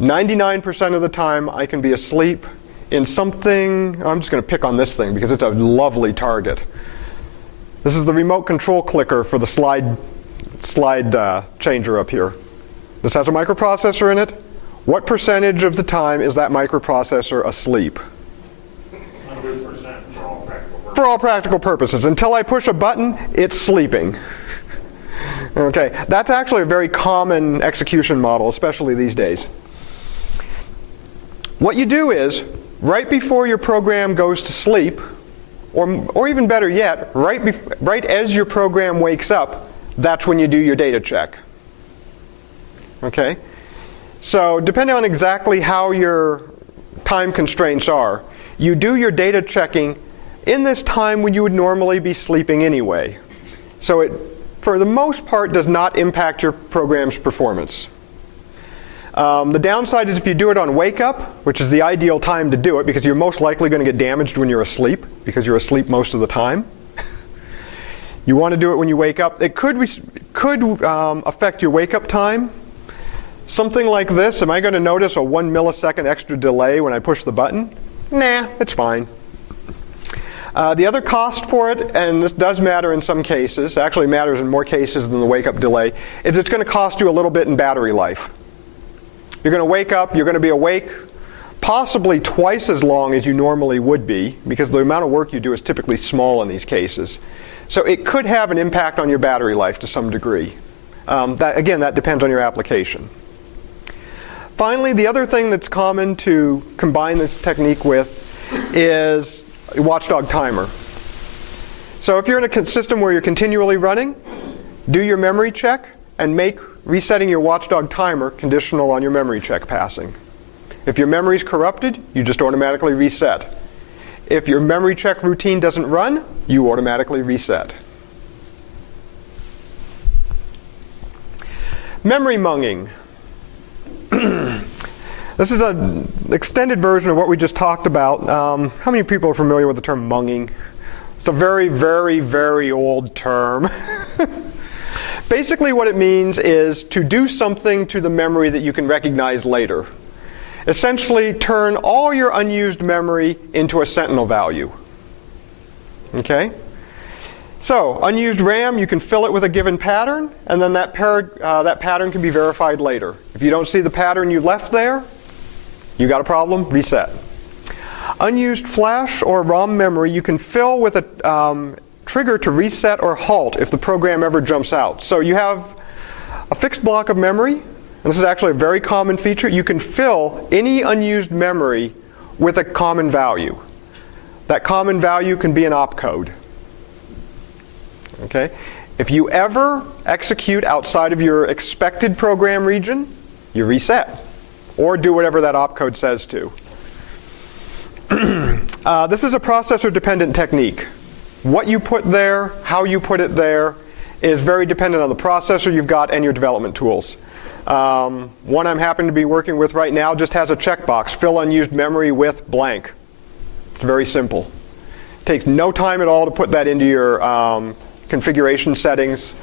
99% of the time I can be asleep in something, I'm just going to pick on this thing because it's a lovely target. This is the remote control clicker for the slide changer up here. This has a microprocessor in it. What percentage of the time is that microprocessor asleep? 100% for all practical purposes. For all practical purposes. Until I push a button, it's sleeping. Okay, that's actually a very common execution model, especially these days. What you do is, right before your program goes to sleep, or even better yet, right as your program wakes up, that's when you do your data check. Okay? So depending on exactly how your time constraints are, you do your data checking in this time when you would normally be sleeping anyway. So it, for the most part, does not impact your program's performance. The downside is if you do it on wake up, which is the ideal time to do it because you're most likely going to get damaged when you're asleep because you're asleep most of the time. You want to do it when you wake up. It could affect your wake up time. Something like this, am I going to notice a 1 millisecond extra delay when I push the button? Nah, it's fine. The other cost for it, and this does matter in some cases, actually matters in more cases than the wake-up delay, is it's going to cost you a little bit in battery life. You're going to wake up, you're going to be awake possibly twice as long as you normally would be, because the amount of work you do is typically small in these cases. So it could have an impact on your battery life to some degree. Again, that depends on your application. Finally, the other thing that's common to combine this technique with is a watchdog timer. So if you're in a system where you're continually running, do your memory check and make resetting your watchdog timer conditional on your memory check passing. If your memory is corrupted, you just automatically reset. If your memory check routine doesn't run, you automatically reset. Memory munging. This is an extended version of what we just talked about. How many people are familiar with the term munging? It's a very, very, very old term. Basically what it means is to do something to the memory that you can recognize later. Essentially turn all your unused memory into a sentinel value. Okay? So unused RAM, you can fill it with a given pattern, and then that pattern can be verified later. If you don't see the pattern you left there, you got a problem, reset. Unused flash or ROM memory you can fill with a trigger to reset or halt if the program ever jumps out. So you have a fixed block of memory, and this is actually a very common feature. You can fill any unused memory with a common value. That common value can be an opcode. Okay? If you ever execute outside of your expected program region, you reset. Or do whatever that opcode says to. This is a processor-dependent technique. What you put there, how you put it there, is very dependent on the processor you've got and your development tools. One I'm happen to be working with right now just has a checkbox, fill unused memory with blank. It's very simple. It takes no time at all to put that into your configuration settings.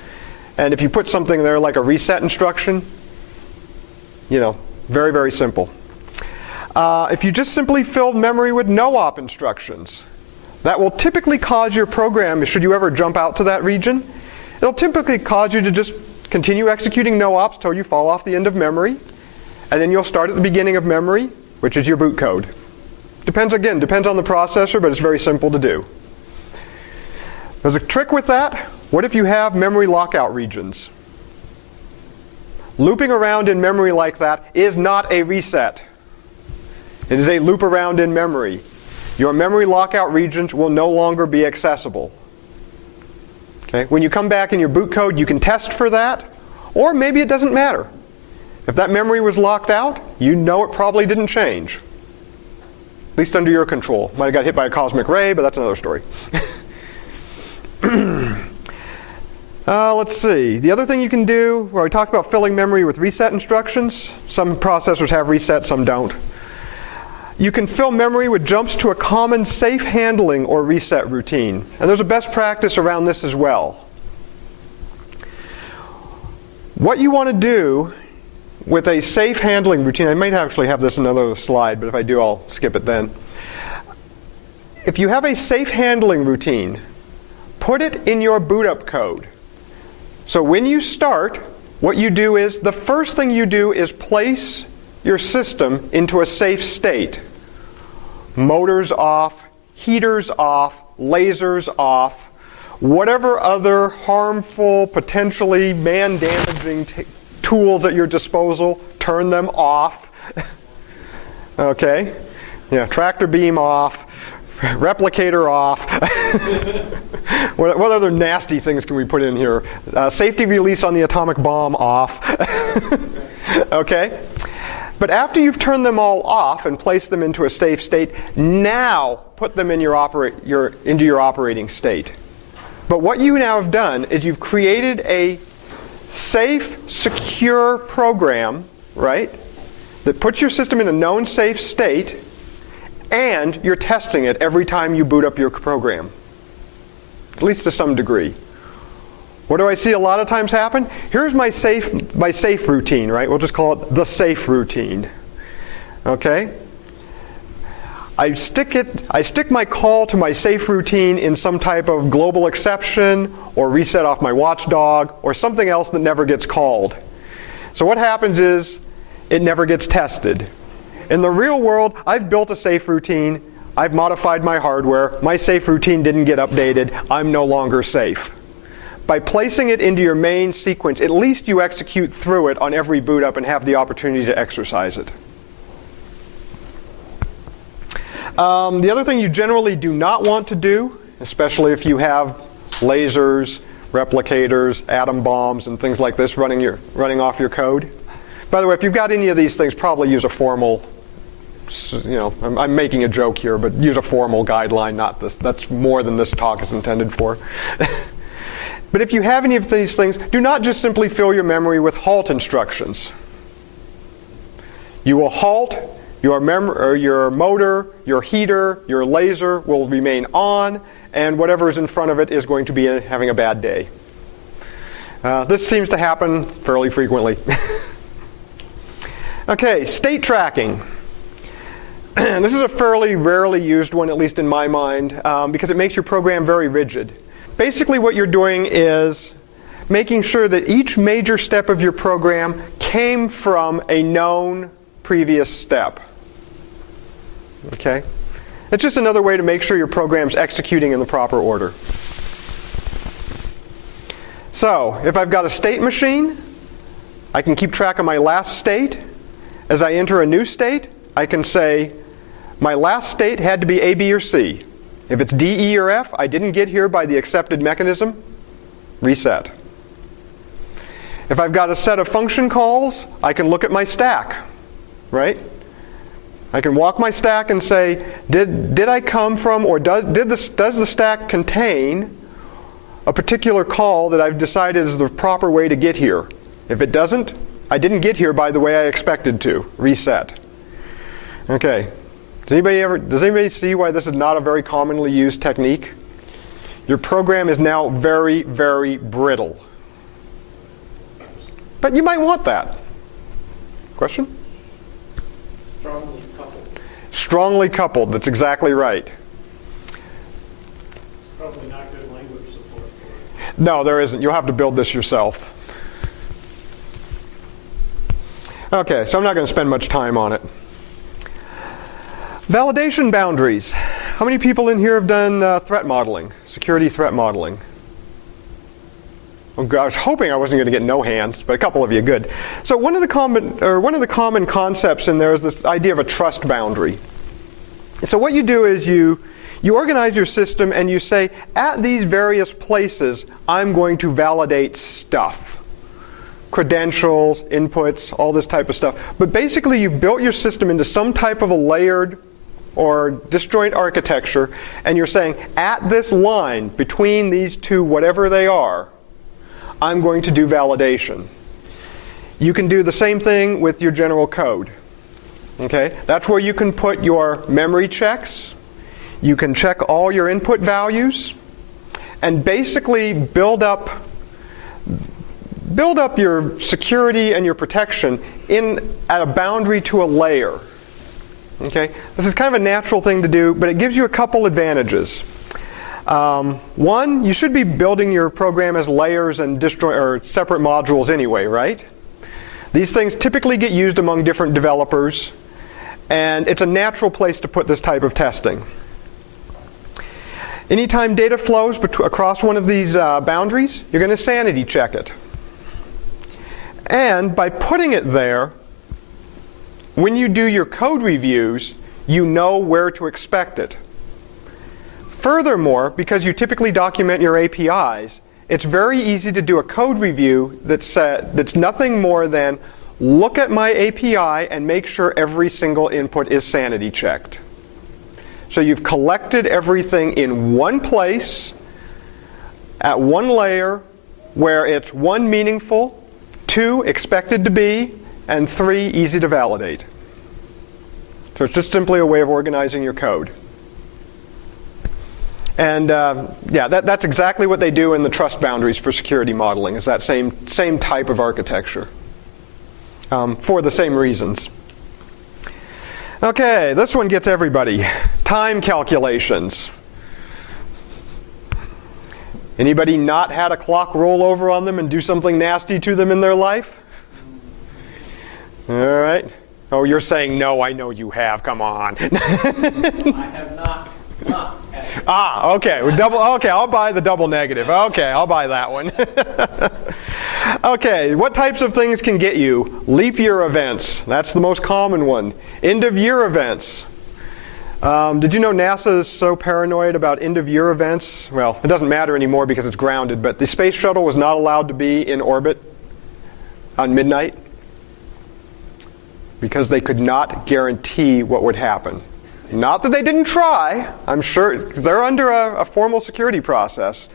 And if you put something there like a reset instruction, you know, very, very simple. If you just simply fill memory with no op instructions, that will typically cause your program, should you ever jump out to that region, it'll typically cause you to just continue executing no ops till you fall off the end of memory, and then you'll start at the beginning of memory, which is your boot code. Depends on the processor, but it's very simple to do. There's a trick with that. What if you have memory lockout regions? Looping around in memory like that is not a reset. It is a loop around in memory. Your memory lockout regions will no longer be accessible. Okay? When you come back in your boot code, you can test for that, or maybe it doesn't matter. If that memory was locked out, you know it probably didn't change. At least under your control. Might have got hit by a cosmic ray, but that's another story. Let's see. The other thing you can do, well, we talked about filling memory with reset instructions. Some processors have reset, some don't. You can fill memory with jumps to a common safe handling or reset routine. And there's a best practice around this as well. What you want to do with a safe handling routine, I might actually have this in another slide, but if I do, I'll skip it then. If you have a safe handling routine, put it in your boot up code. So when you start, what you do is, the first thing you do is place your system into a safe state. Motors off, heaters off, lasers off, whatever other harmful, potentially man-damaging tools at your disposal, turn them off. Okay? Yeah, tractor beam off, replicator off. What other nasty things can we put in here? Safety release on the atomic bomb off. Okay? But after you've turned them all off and placed them into a safe state, now put them in into your operating state. But what you now have done is you've created a safe, secure program, right, that puts your system in a known safe state, and you're testing it every time you boot up your program, at least to some degree. What do I see a lot of times happen? Here's my safe routine, right? We'll just call it the safe routine. Okay? I stick my call to my safe routine in some type of global exception or reset off my watchdog or something else that never gets called. So what happens is it never gets tested. In the real world, I've built a safe routine, I've modified my hardware, my safe routine didn't get updated, I'm no longer safe. By placing it into your main sequence, at least you execute through it on every boot up and have the opportunity to exercise it. The other thing you generally do not want to do, especially if you have lasers, replicators, atom bombs, and things like this running off your code. By the way, if you've got any of these things, probably use a formal, I'm making a joke here, but use a formal guideline, not this. That's more than this talk is intended for. But if you have any of these things, do not just simply fill your memory with halt instructions. You will halt, your motor, your heater, your laser will remain on, and whatever is in front of it is going to be having a bad day. This seems to happen fairly frequently. Okay, state tracking. This is a fairly rarely used one, at least in my mind, because it makes your program very rigid. Basically what you're doing is making sure that each major step of your program came from a known previous step. Okay? It's just another way to make sure your program's executing in the proper order. So, if I've got a state machine, I can keep track of my last state. As I enter a new state, I can say, my last state had to be A, B, or C. If it's D, E, or F, I didn't get here by the accepted mechanism, reset. If I've got a set of function calls, I can look at my stack, right? I can walk my stack and say, did I come from, or does the stack contain a particular call that I've decided is the proper way to get here? If it doesn't, I didn't get here by the way I expected to, reset. Okay. Does anybody see why this is not a very commonly used technique? Your program is now very, very brittle. But you might want that. Question? Strongly coupled. Strongly coupled, that's exactly right. Probably not good language support for it. No, there isn't. You'll have to build this yourself. Okay, so I'm not going to spend much time on it. Validation boundaries. How many people in here have done threat modeling, security threat modeling? Oh, I was hoping I wasn't going to get no hands, but a couple of you, good. So one of the common concepts in there is this idea of a trust boundary. So what you do is you organize your system and you say, at these various places, I'm going to validate stuff. Credentials, inputs, all this type of stuff. But basically you've built your system into some type of a layered or disjoint architecture, and you're saying, at this line between these two, whatever they are, I'm going to do validation. You can do the same thing with your general code. Okay? That's where you can put your memory checks. You can check all your input values and basically build up your security and your protection at a boundary to a layer. Okay? This is kind of a natural thing to do, but it gives you a couple advantages. One, you should be building your program as layers and separate modules anyway, right? These things typically get used among different developers, and it's a natural place to put this type of testing. Anytime data flows across one of these boundaries, you're going to sanity check it. And by putting it there, when you do your code reviews, you know where to expect it. Furthermore, because you typically document your APIs, it's very easy to do a code review that's nothing more than look at my API and make sure every single input is sanity checked. So you've collected everything in one place, at one layer, where it's 1, meaningful, 2, expected to be, and 3, easy to validate. So it's just simply a way of organizing your code. And yeah, that's exactly what they do in the trust boundaries for security modeling, is that same type of architecture for the same reasons. Okay, this one gets everybody. Time calculations. Anybody not had a clock roll over on them and do something nasty to them in their life? All right. Oh, you're saying no, I know you have. Come on. I have not had. Ah, okay. Okay, I'll buy the double negative. Okay, I'll buy that one. Okay, what types of things can get you? Leap year events. That's the most common one. End of year events. Did you know NASA is so paranoid about end of year events? Well, it doesn't matter anymore because it's grounded, but the space shuttle was not allowed to be in orbit on midnight because they could not guarantee what would happen. Not that they didn't try, I'm sure, because they're under a formal security process,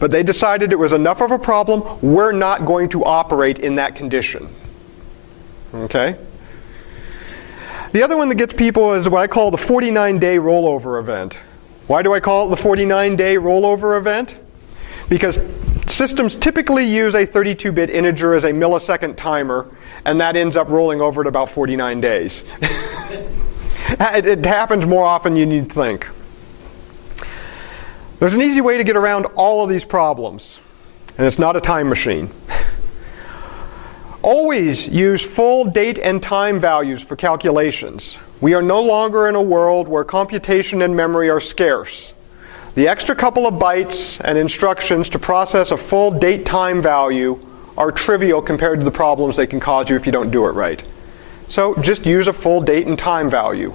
but they decided it was enough of a problem, we're not going to operate in that condition. Okay? The other one that gets people is what I call the 49-day rollover event. Why do I call it the 49-day rollover event? Because systems typically use a 32-bit integer as a millisecond timer, and that ends up rolling over at about 49 days. It happens more often than you'd think. There's an easy way to get around all of these problems, and it's not a time machine. Always use full date and time values for calculations. We are no longer in a world where computation and memory are scarce. The extra couple of bytes and instructions to process a full date time value are trivial compared to the problems they can cause you if you don't do it right. So just use a full date and time value.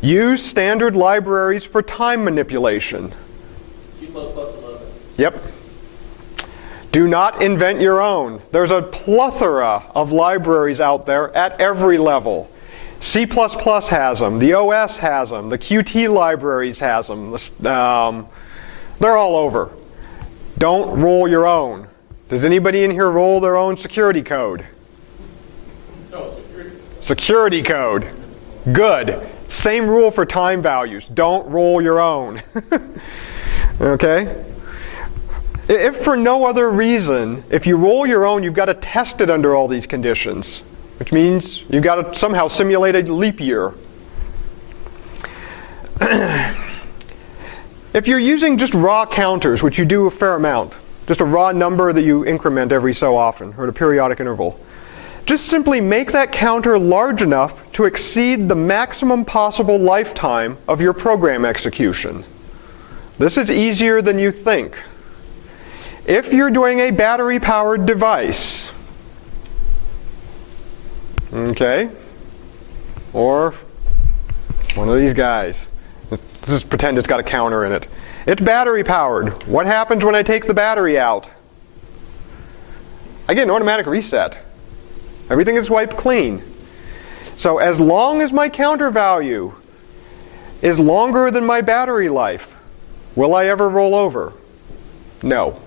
Use standard libraries for time manipulation. C++11. Yep. Do not invent your own. There's a plethora of libraries out there at every level. C++ has them. The OS has them. The Qt libraries has them. They're all over. Don't roll your own. Does anybody in here roll their own security code? No, Security code. Good. Same rule for time values. Don't roll your own. Okay? If for no other reason, if you roll your own, you've got to test it under all these conditions, which means you've got to somehow simulate a leap year. If you're using just raw counters, which you do a fair amount, just a raw number that you increment every so often, or at a periodic interval, just simply make that counter large enough to exceed the maximum possible lifetime of your program execution. This is easier than you think. If you're doing a battery-powered device, okay, or one of these guys, let's just pretend it's got a counter in it. It's battery-powered. What happens when I take the battery out? I get an automatic reset. Everything is wiped clean. So as long as my counter value is longer than my battery life, will I ever roll over? No.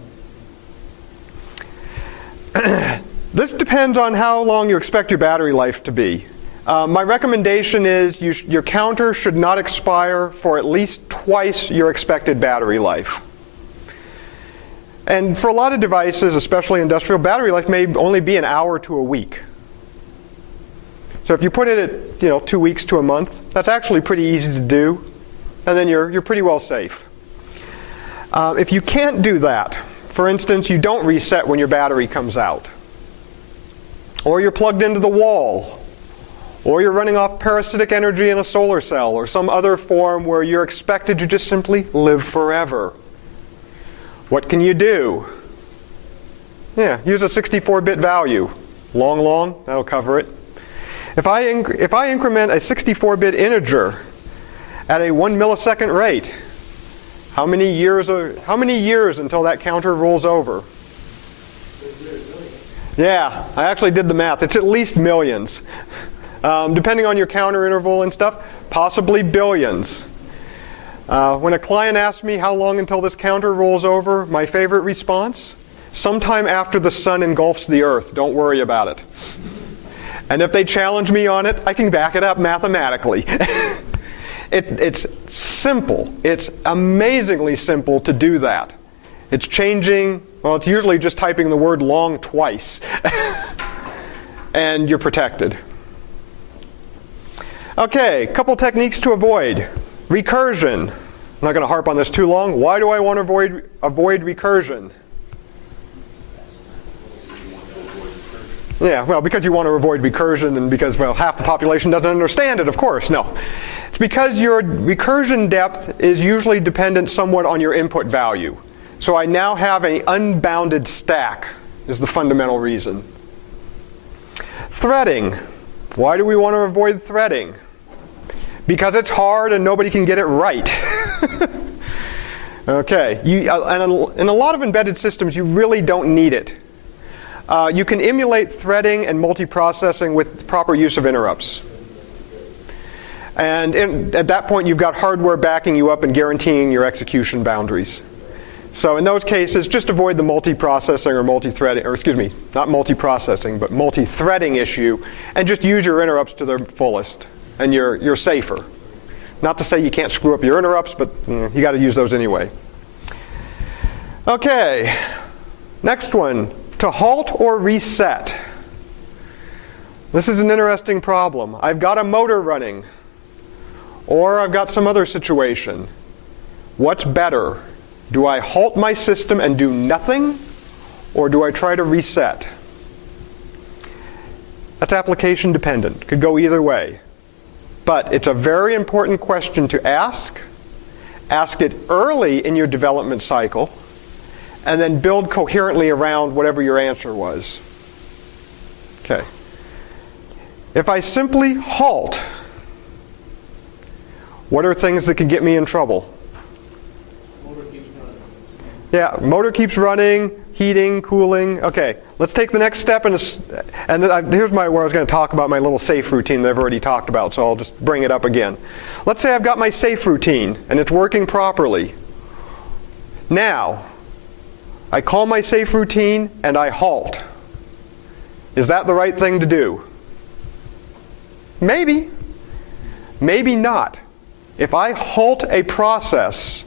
This depends on how long you expect your battery life to be. My recommendation is your counter should not expire for at least twice your expected battery life. And for a lot of devices, especially industrial, battery life may only be an hour to a week. So if you put it at 2 weeks to a month, that's actually pretty easy to do, and then you're pretty well safe. If you can't do that, for instance, you don't reset when your battery comes out, or you're plugged into the wall, or you're running off parasitic energy in a solar cell, or some other form where you're expected to just simply live forever. What can you do? Yeah, use a 64-bit value. Long, that'll cover it. If I increment a 64-bit integer at a 1 millisecond rate, how many years until that counter rolls over? Yeah, I actually did the math. It's at least millions. Depending on your counter interval and stuff, possibly billions. When a client asks me how long until this counter rolls over, my favorite response, sometime after the sun engulfs the earth. Don't worry about it. And if they challenge me on it, I can back it up mathematically. It's simple. It's amazingly simple to do that. It's changing, well, it's usually just typing the word long twice. And you're protected. Okay, a couple techniques to avoid. Recursion. I'm not going to harp on this too long. Why do I want to avoid recursion? Yeah, well, because you want to avoid recursion and because, well, half the population doesn't understand it, of course. No. It's because your recursion depth is usually dependent somewhat on your input value. So I now have an unbounded stack is the fundamental reason. Threading. Why do we want to avoid threading? Because it's hard and nobody can get it right. Okay, and in a lot of embedded systems, you really don't need it. You can emulate threading and multiprocessing with proper use of interrupts. And at that point, you've got hardware backing you up and guaranteeing your execution boundaries. So in those cases, just avoid the multiprocessing or multi-threading, or excuse me, not multiprocessing, but multi-threading issue, and just use your interrupts to their fullest, and you're safer. Not to say you can't screw up your interrupts, but you got to use those anyway. Okay, next one, to halt or reset. This is an interesting problem. I've got a motor running, or I've got some other situation. What's better? Do I halt my system and do nothing, or do I try to reset? That's application dependent. Could go either way. But it's a very important question to ask. Ask it early in your development cycle, and then build coherently around whatever your answer was. Okay. If I simply halt, what are things that could get me in trouble? Motor keeps running. Yeah, motor keeps running, heating, cooling. Okay, let's take the next step, here's where I was going to talk about my little safe routine that I've already talked about, so I'll just bring it up again. Let's say I've got my safe routine, and it's working properly. Now, I call my safe routine, and I halt. Is that the right thing to do? Maybe. Maybe not. If I halt a process,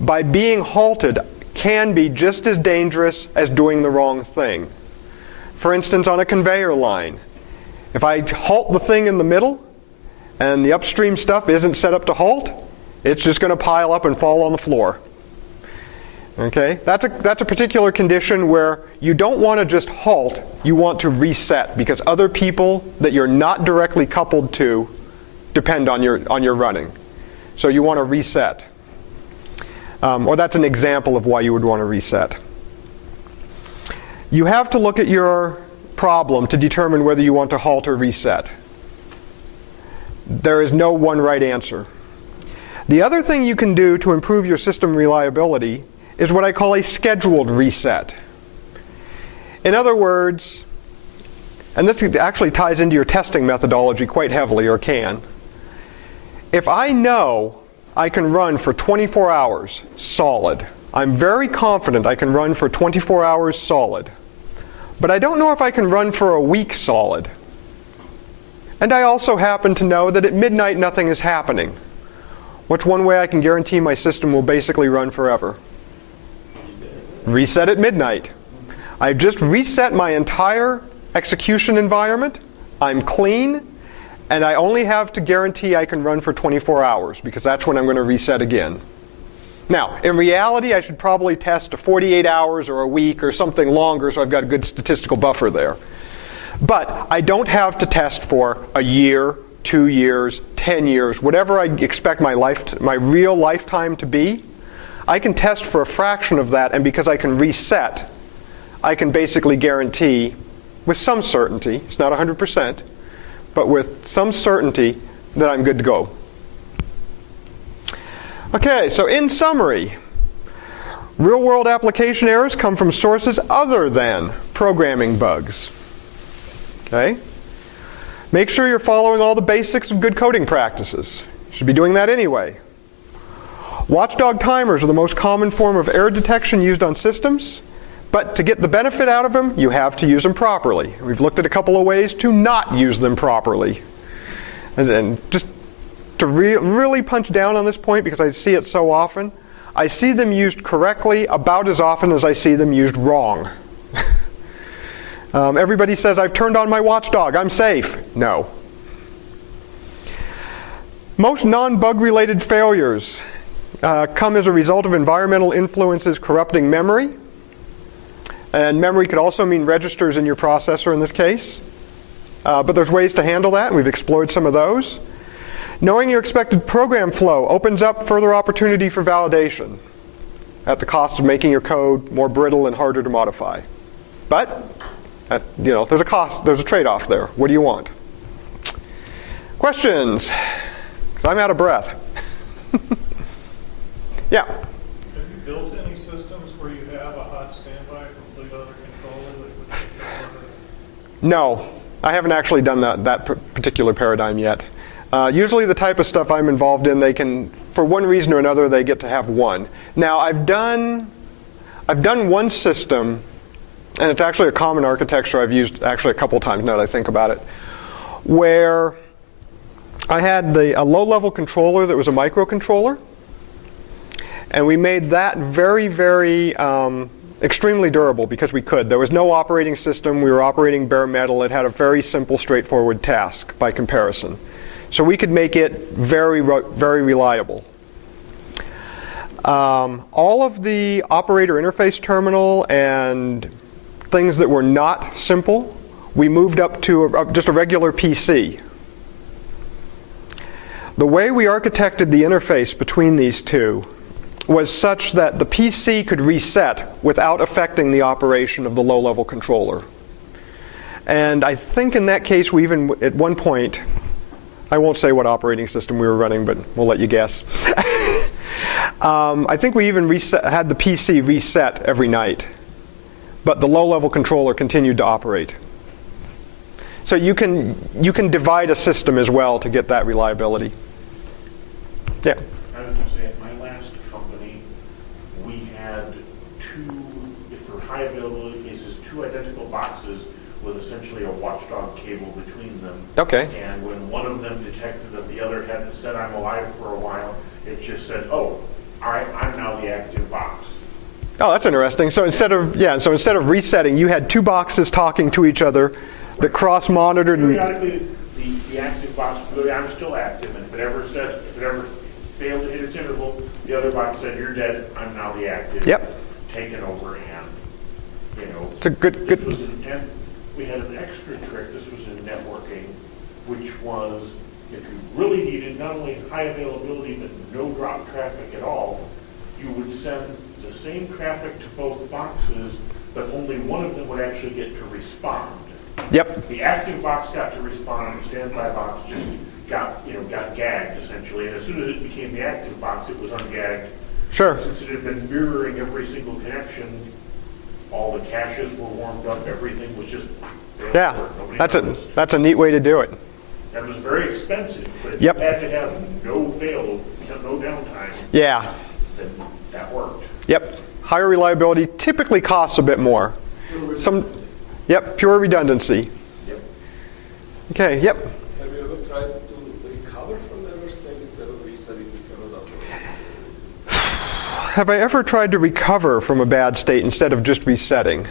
by being halted can be just as dangerous as doing the wrong thing. For instance, on a conveyor line, if I halt the thing in the middle and the upstream stuff isn't set up to halt, it's just going to pile up and fall on the floor. Okay? That's a particular condition where you don't want to just halt, you want to reset, because other people that you're not directly coupled to depend on your running. So you want to reset. Or that's an example of why you would want to reset. You have to look at your problem to determine whether you want to halt or reset. There is no one right answer. The other thing you can do to improve your system reliability is what I call a scheduled reset. In other words, and this actually ties into your testing methodology quite heavily, or can. If I know I can run for 24 hours solid, I'm very confident I can run for 24 hours solid, but I don't know if I can run for a week solid. And I also happen to know that at midnight nothing is happening. What's one way I can guarantee my system will basically run forever? Reset at midnight. I've just reset my entire execution environment. I'm clean, and I only have to guarantee I can run for 24 hours, because that's when I'm going to reset again. Now, in reality, I should probably test to 48 hours or a week or something longer so I've got a good statistical buffer there. But I don't have to test for a year, 2 years, 10 years, whatever I expect my real lifetime to be. I can test for a fraction of that, and because I can reset, I can basically guarantee with some certainty, it's not 100%, but with some certainty that I'm good to go. Okay, so in summary, real-world application errors come from sources other than programming bugs. Okay? Make sure you're following all the basics of good coding practices. You should be doing that anyway. Watchdog timers are the most common form of error detection used on systems, but to get the benefit out of them, you have to use them properly. We've looked at a couple of ways to not use them properly. And just to really punch down on this point, because I see it so often, I see them used correctly about as often as I see them used wrong. Everybody says, I've turned on my watchdog, I'm safe. No. Most non-bug related failures come as a result of environmental influences corrupting memory. And memory could also mean registers in your processor in this case. But there's ways to handle that, and we've explored some of those. Knowing your expected program flow opens up further opportunity for validation at the cost of making your code more brittle and harder to modify. But there's a cost, there's a trade-off there. What do you want? Questions? Because I'm out of breath. Yeah? Have you built any systems where you have a hot standby complete other controller that would take over? No, I haven't actually done that particular paradigm yet. Usually the type of stuff I'm involved in, they can, for one reason or another, they get to have one. Now I've done one system, and it's actually a common architecture I've used actually a couple times now that I think about it, where I had a low-level controller that was a microcontroller, and we made that very, very extremely durable because we could. There was no operating system. We were operating bare metal. It had a very simple, straightforward task by comparison. So we could make it very, very reliable. All of the operator interface terminal and things that were not simple, we moved up to just a regular PC. The way we architected the interface between these two was such that the PC could reset without affecting the operation of the low-level controller. And I think in that case, we even, at one point, I won't say what operating system we were running, but we'll let you guess. I think we even had the PC reset every night, but the low-level controller continued to operate. So you can divide a system as well to get that reliability. Yeah. I was going to say, at my last company, we had for high availability cases, two identical boxes with essentially a watchdog cable between them. Okay. And when one of them detected that the other had said I'm alive for a while, it just said, oh, all right, I'm now the active box. Oh, that's interesting. So instead of resetting, you had two boxes talking to each other that cross-monitored. Periodically, the active box would go, I'm still active, and if it ever failed to hit its interval, the other box said, you're dead, I'm now the active. Yep. Taken over, and It's a good. And we had an extra trick. This was in networking, which was if you really needed not only high availability but no drop traffic at all, you would send the same traffic to both boxes, but only one of them would actually get to respond. Yep. The active box got to respond. The standby box just got gagged essentially. And as soon as it became the active box, it was ungagged. Sure. Since it had been mirroring every single connection, all the caches were warmed up. Everything was just Yeah. That's a neat way to do it. That was very expensive, but if Yep. you had to have no downtime, Yeah. then that worked. Yep. Higher reliability typically costs a bit more. Pure redundancy. Yep. Okay. Yep. Have you ever tried to recover from the errors instead of resetting the code up? Have I ever tried to recover from a bad state instead of just resetting?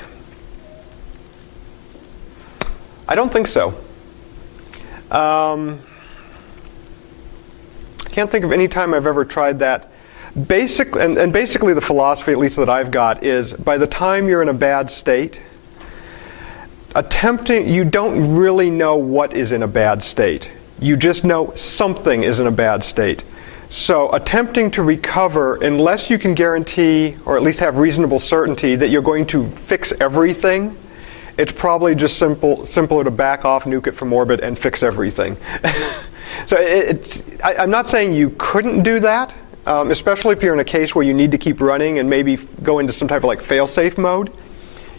I don't think so. I can't think of any time I've ever tried that. Basically the philosophy, at least that I've got, is by the time you're in a bad state, you don't really know what is in a bad state. You just know something is in a bad state. So attempting to recover, unless you can guarantee, or at least have reasonable certainty, that you're going to fix everything, it's probably just simpler to back off, nuke it from orbit, and fix everything. So I'm not saying you couldn't do that, especially if you're in a case where you need to keep running and maybe go into some type of like fail-safe mode.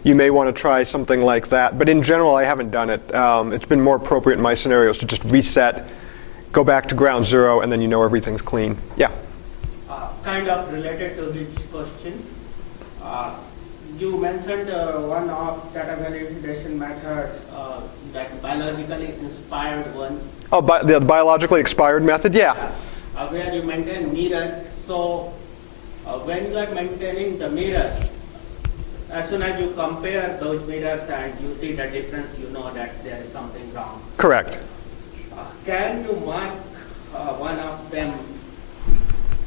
You may want to try something like that. But in general, I haven't done it. It's been more appropriate in my scenarios to just reset, go back to ground zero, and then you know everything's clean. Yeah? Kind of related to this question. You mentioned one of data verification method, that biologically inspired one. Oh, the biologically expired method? Yeah. Where you maintain mirrors. So when you are maintaining the mirrors, as soon as you compare those mirrors and you see the difference, you know that there is something wrong. Correct. Can you mark one of them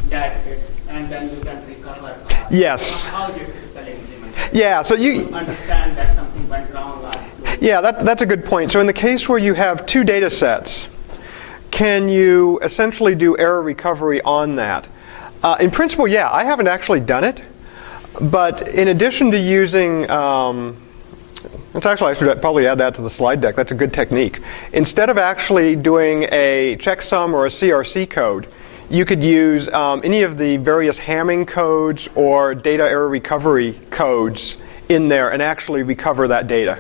that it's, and then you can recover? Yes. How do you typically implement it? Yeah, so you understand that something went wrong. Yeah, that's a good point. So in the case where you have two data sets, can you essentially do error recovery on that? In principle, yeah. I haven't actually done it. But in addition to using, I should probably add that to the slide deck. That's a good technique. Instead of actually doing a checksum or a CRC code, you could use any of the various Hamming codes or data error recovery codes in there and actually recover that data.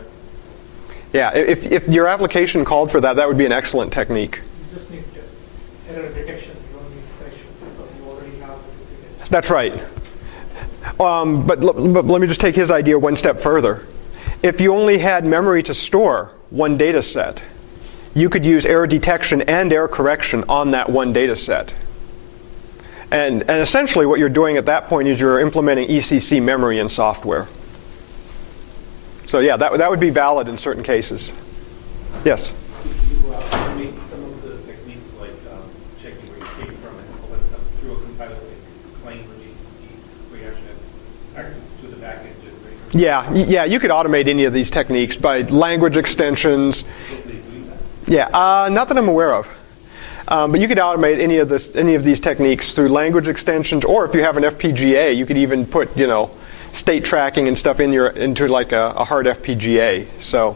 Yeah, if your application called for that, that would be an excellent technique. You just need error detection. You don't need correction because you already have the duplicate. That's right. But let me just take his idea one step further. If you only had memory to store one data set, you could use error detection and error correction on that one data set. And essentially what you're doing at that point is you're implementing ECC memory in software. So yeah, that would be valid in certain cases. Yes? Could you automate some of the techniques like checking where you came from and all that stuff through a compiler like Clang or GCC where you actually have access to the backend generator? Yeah, you could automate any of these techniques by language extensions. Don't they do that? Yeah, not that I'm aware of. But you could automate any of these techniques through language extensions, or if you have an FPGA, you could even put, state tracking and stuff into like a hard FPGA. So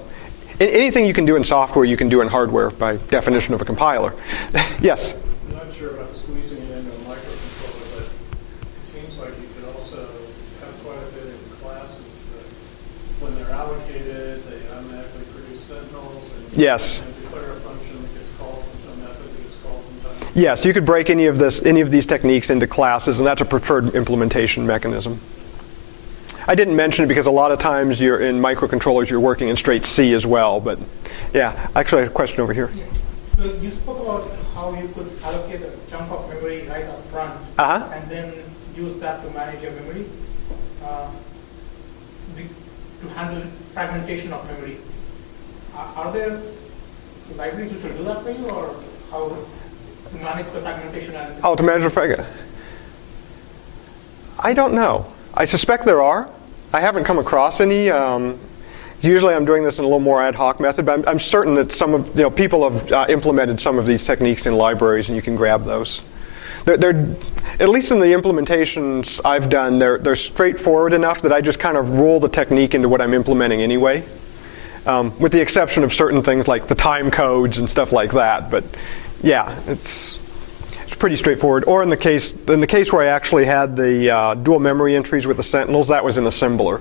anything you can do in software, you can do in hardware by definition of a compiler. Yes? I'm not sure about squeezing it into a microcontroller, but it seems like you could also have quite a bit in classes that when they're allocated, they automatically produce sentinels and, Yes. and declare a function that gets called from a method that gets called from time to time. Yes, you could break any of these techniques into classes, and that's a preferred implementation mechanism. I didn't mention it because a lot of times you're in microcontrollers, you're working in straight C as well. But yeah, actually I have a question over here. Yeah. So you spoke about how you could allocate a chunk of memory right up front and then use that to manage your memory to handle fragmentation of memory. Are there libraries which will do that for you, or how to manage the fragmentation? To manage the fragment? I don't know. I suspect there are. I haven't come across any. Usually I'm doing this in a little more ad hoc method, but I'm certain that some of people have implemented some of these techniques in libraries, and you can grab those. They're at least in the implementations I've done, they're straightforward enough that I just kind of roll the technique into what I'm implementing anyway, with the exception of certain things like the time codes and stuff like that. But yeah, it's pretty straightforward. Or in the case where I actually had the dual memory entries with the sentinels, that was in assembler.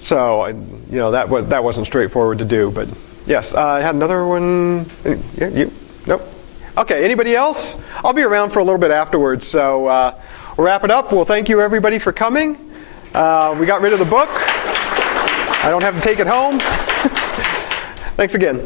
So that wasn't straightforward to do. But yes, I had another one. Yeah, you? Nope. Okay. Anybody else? I'll be around for a little bit afterwards. So we'll wrap it up. Well, thank you everybody for coming. We got rid of the book. I don't have to take it home. Thanks again.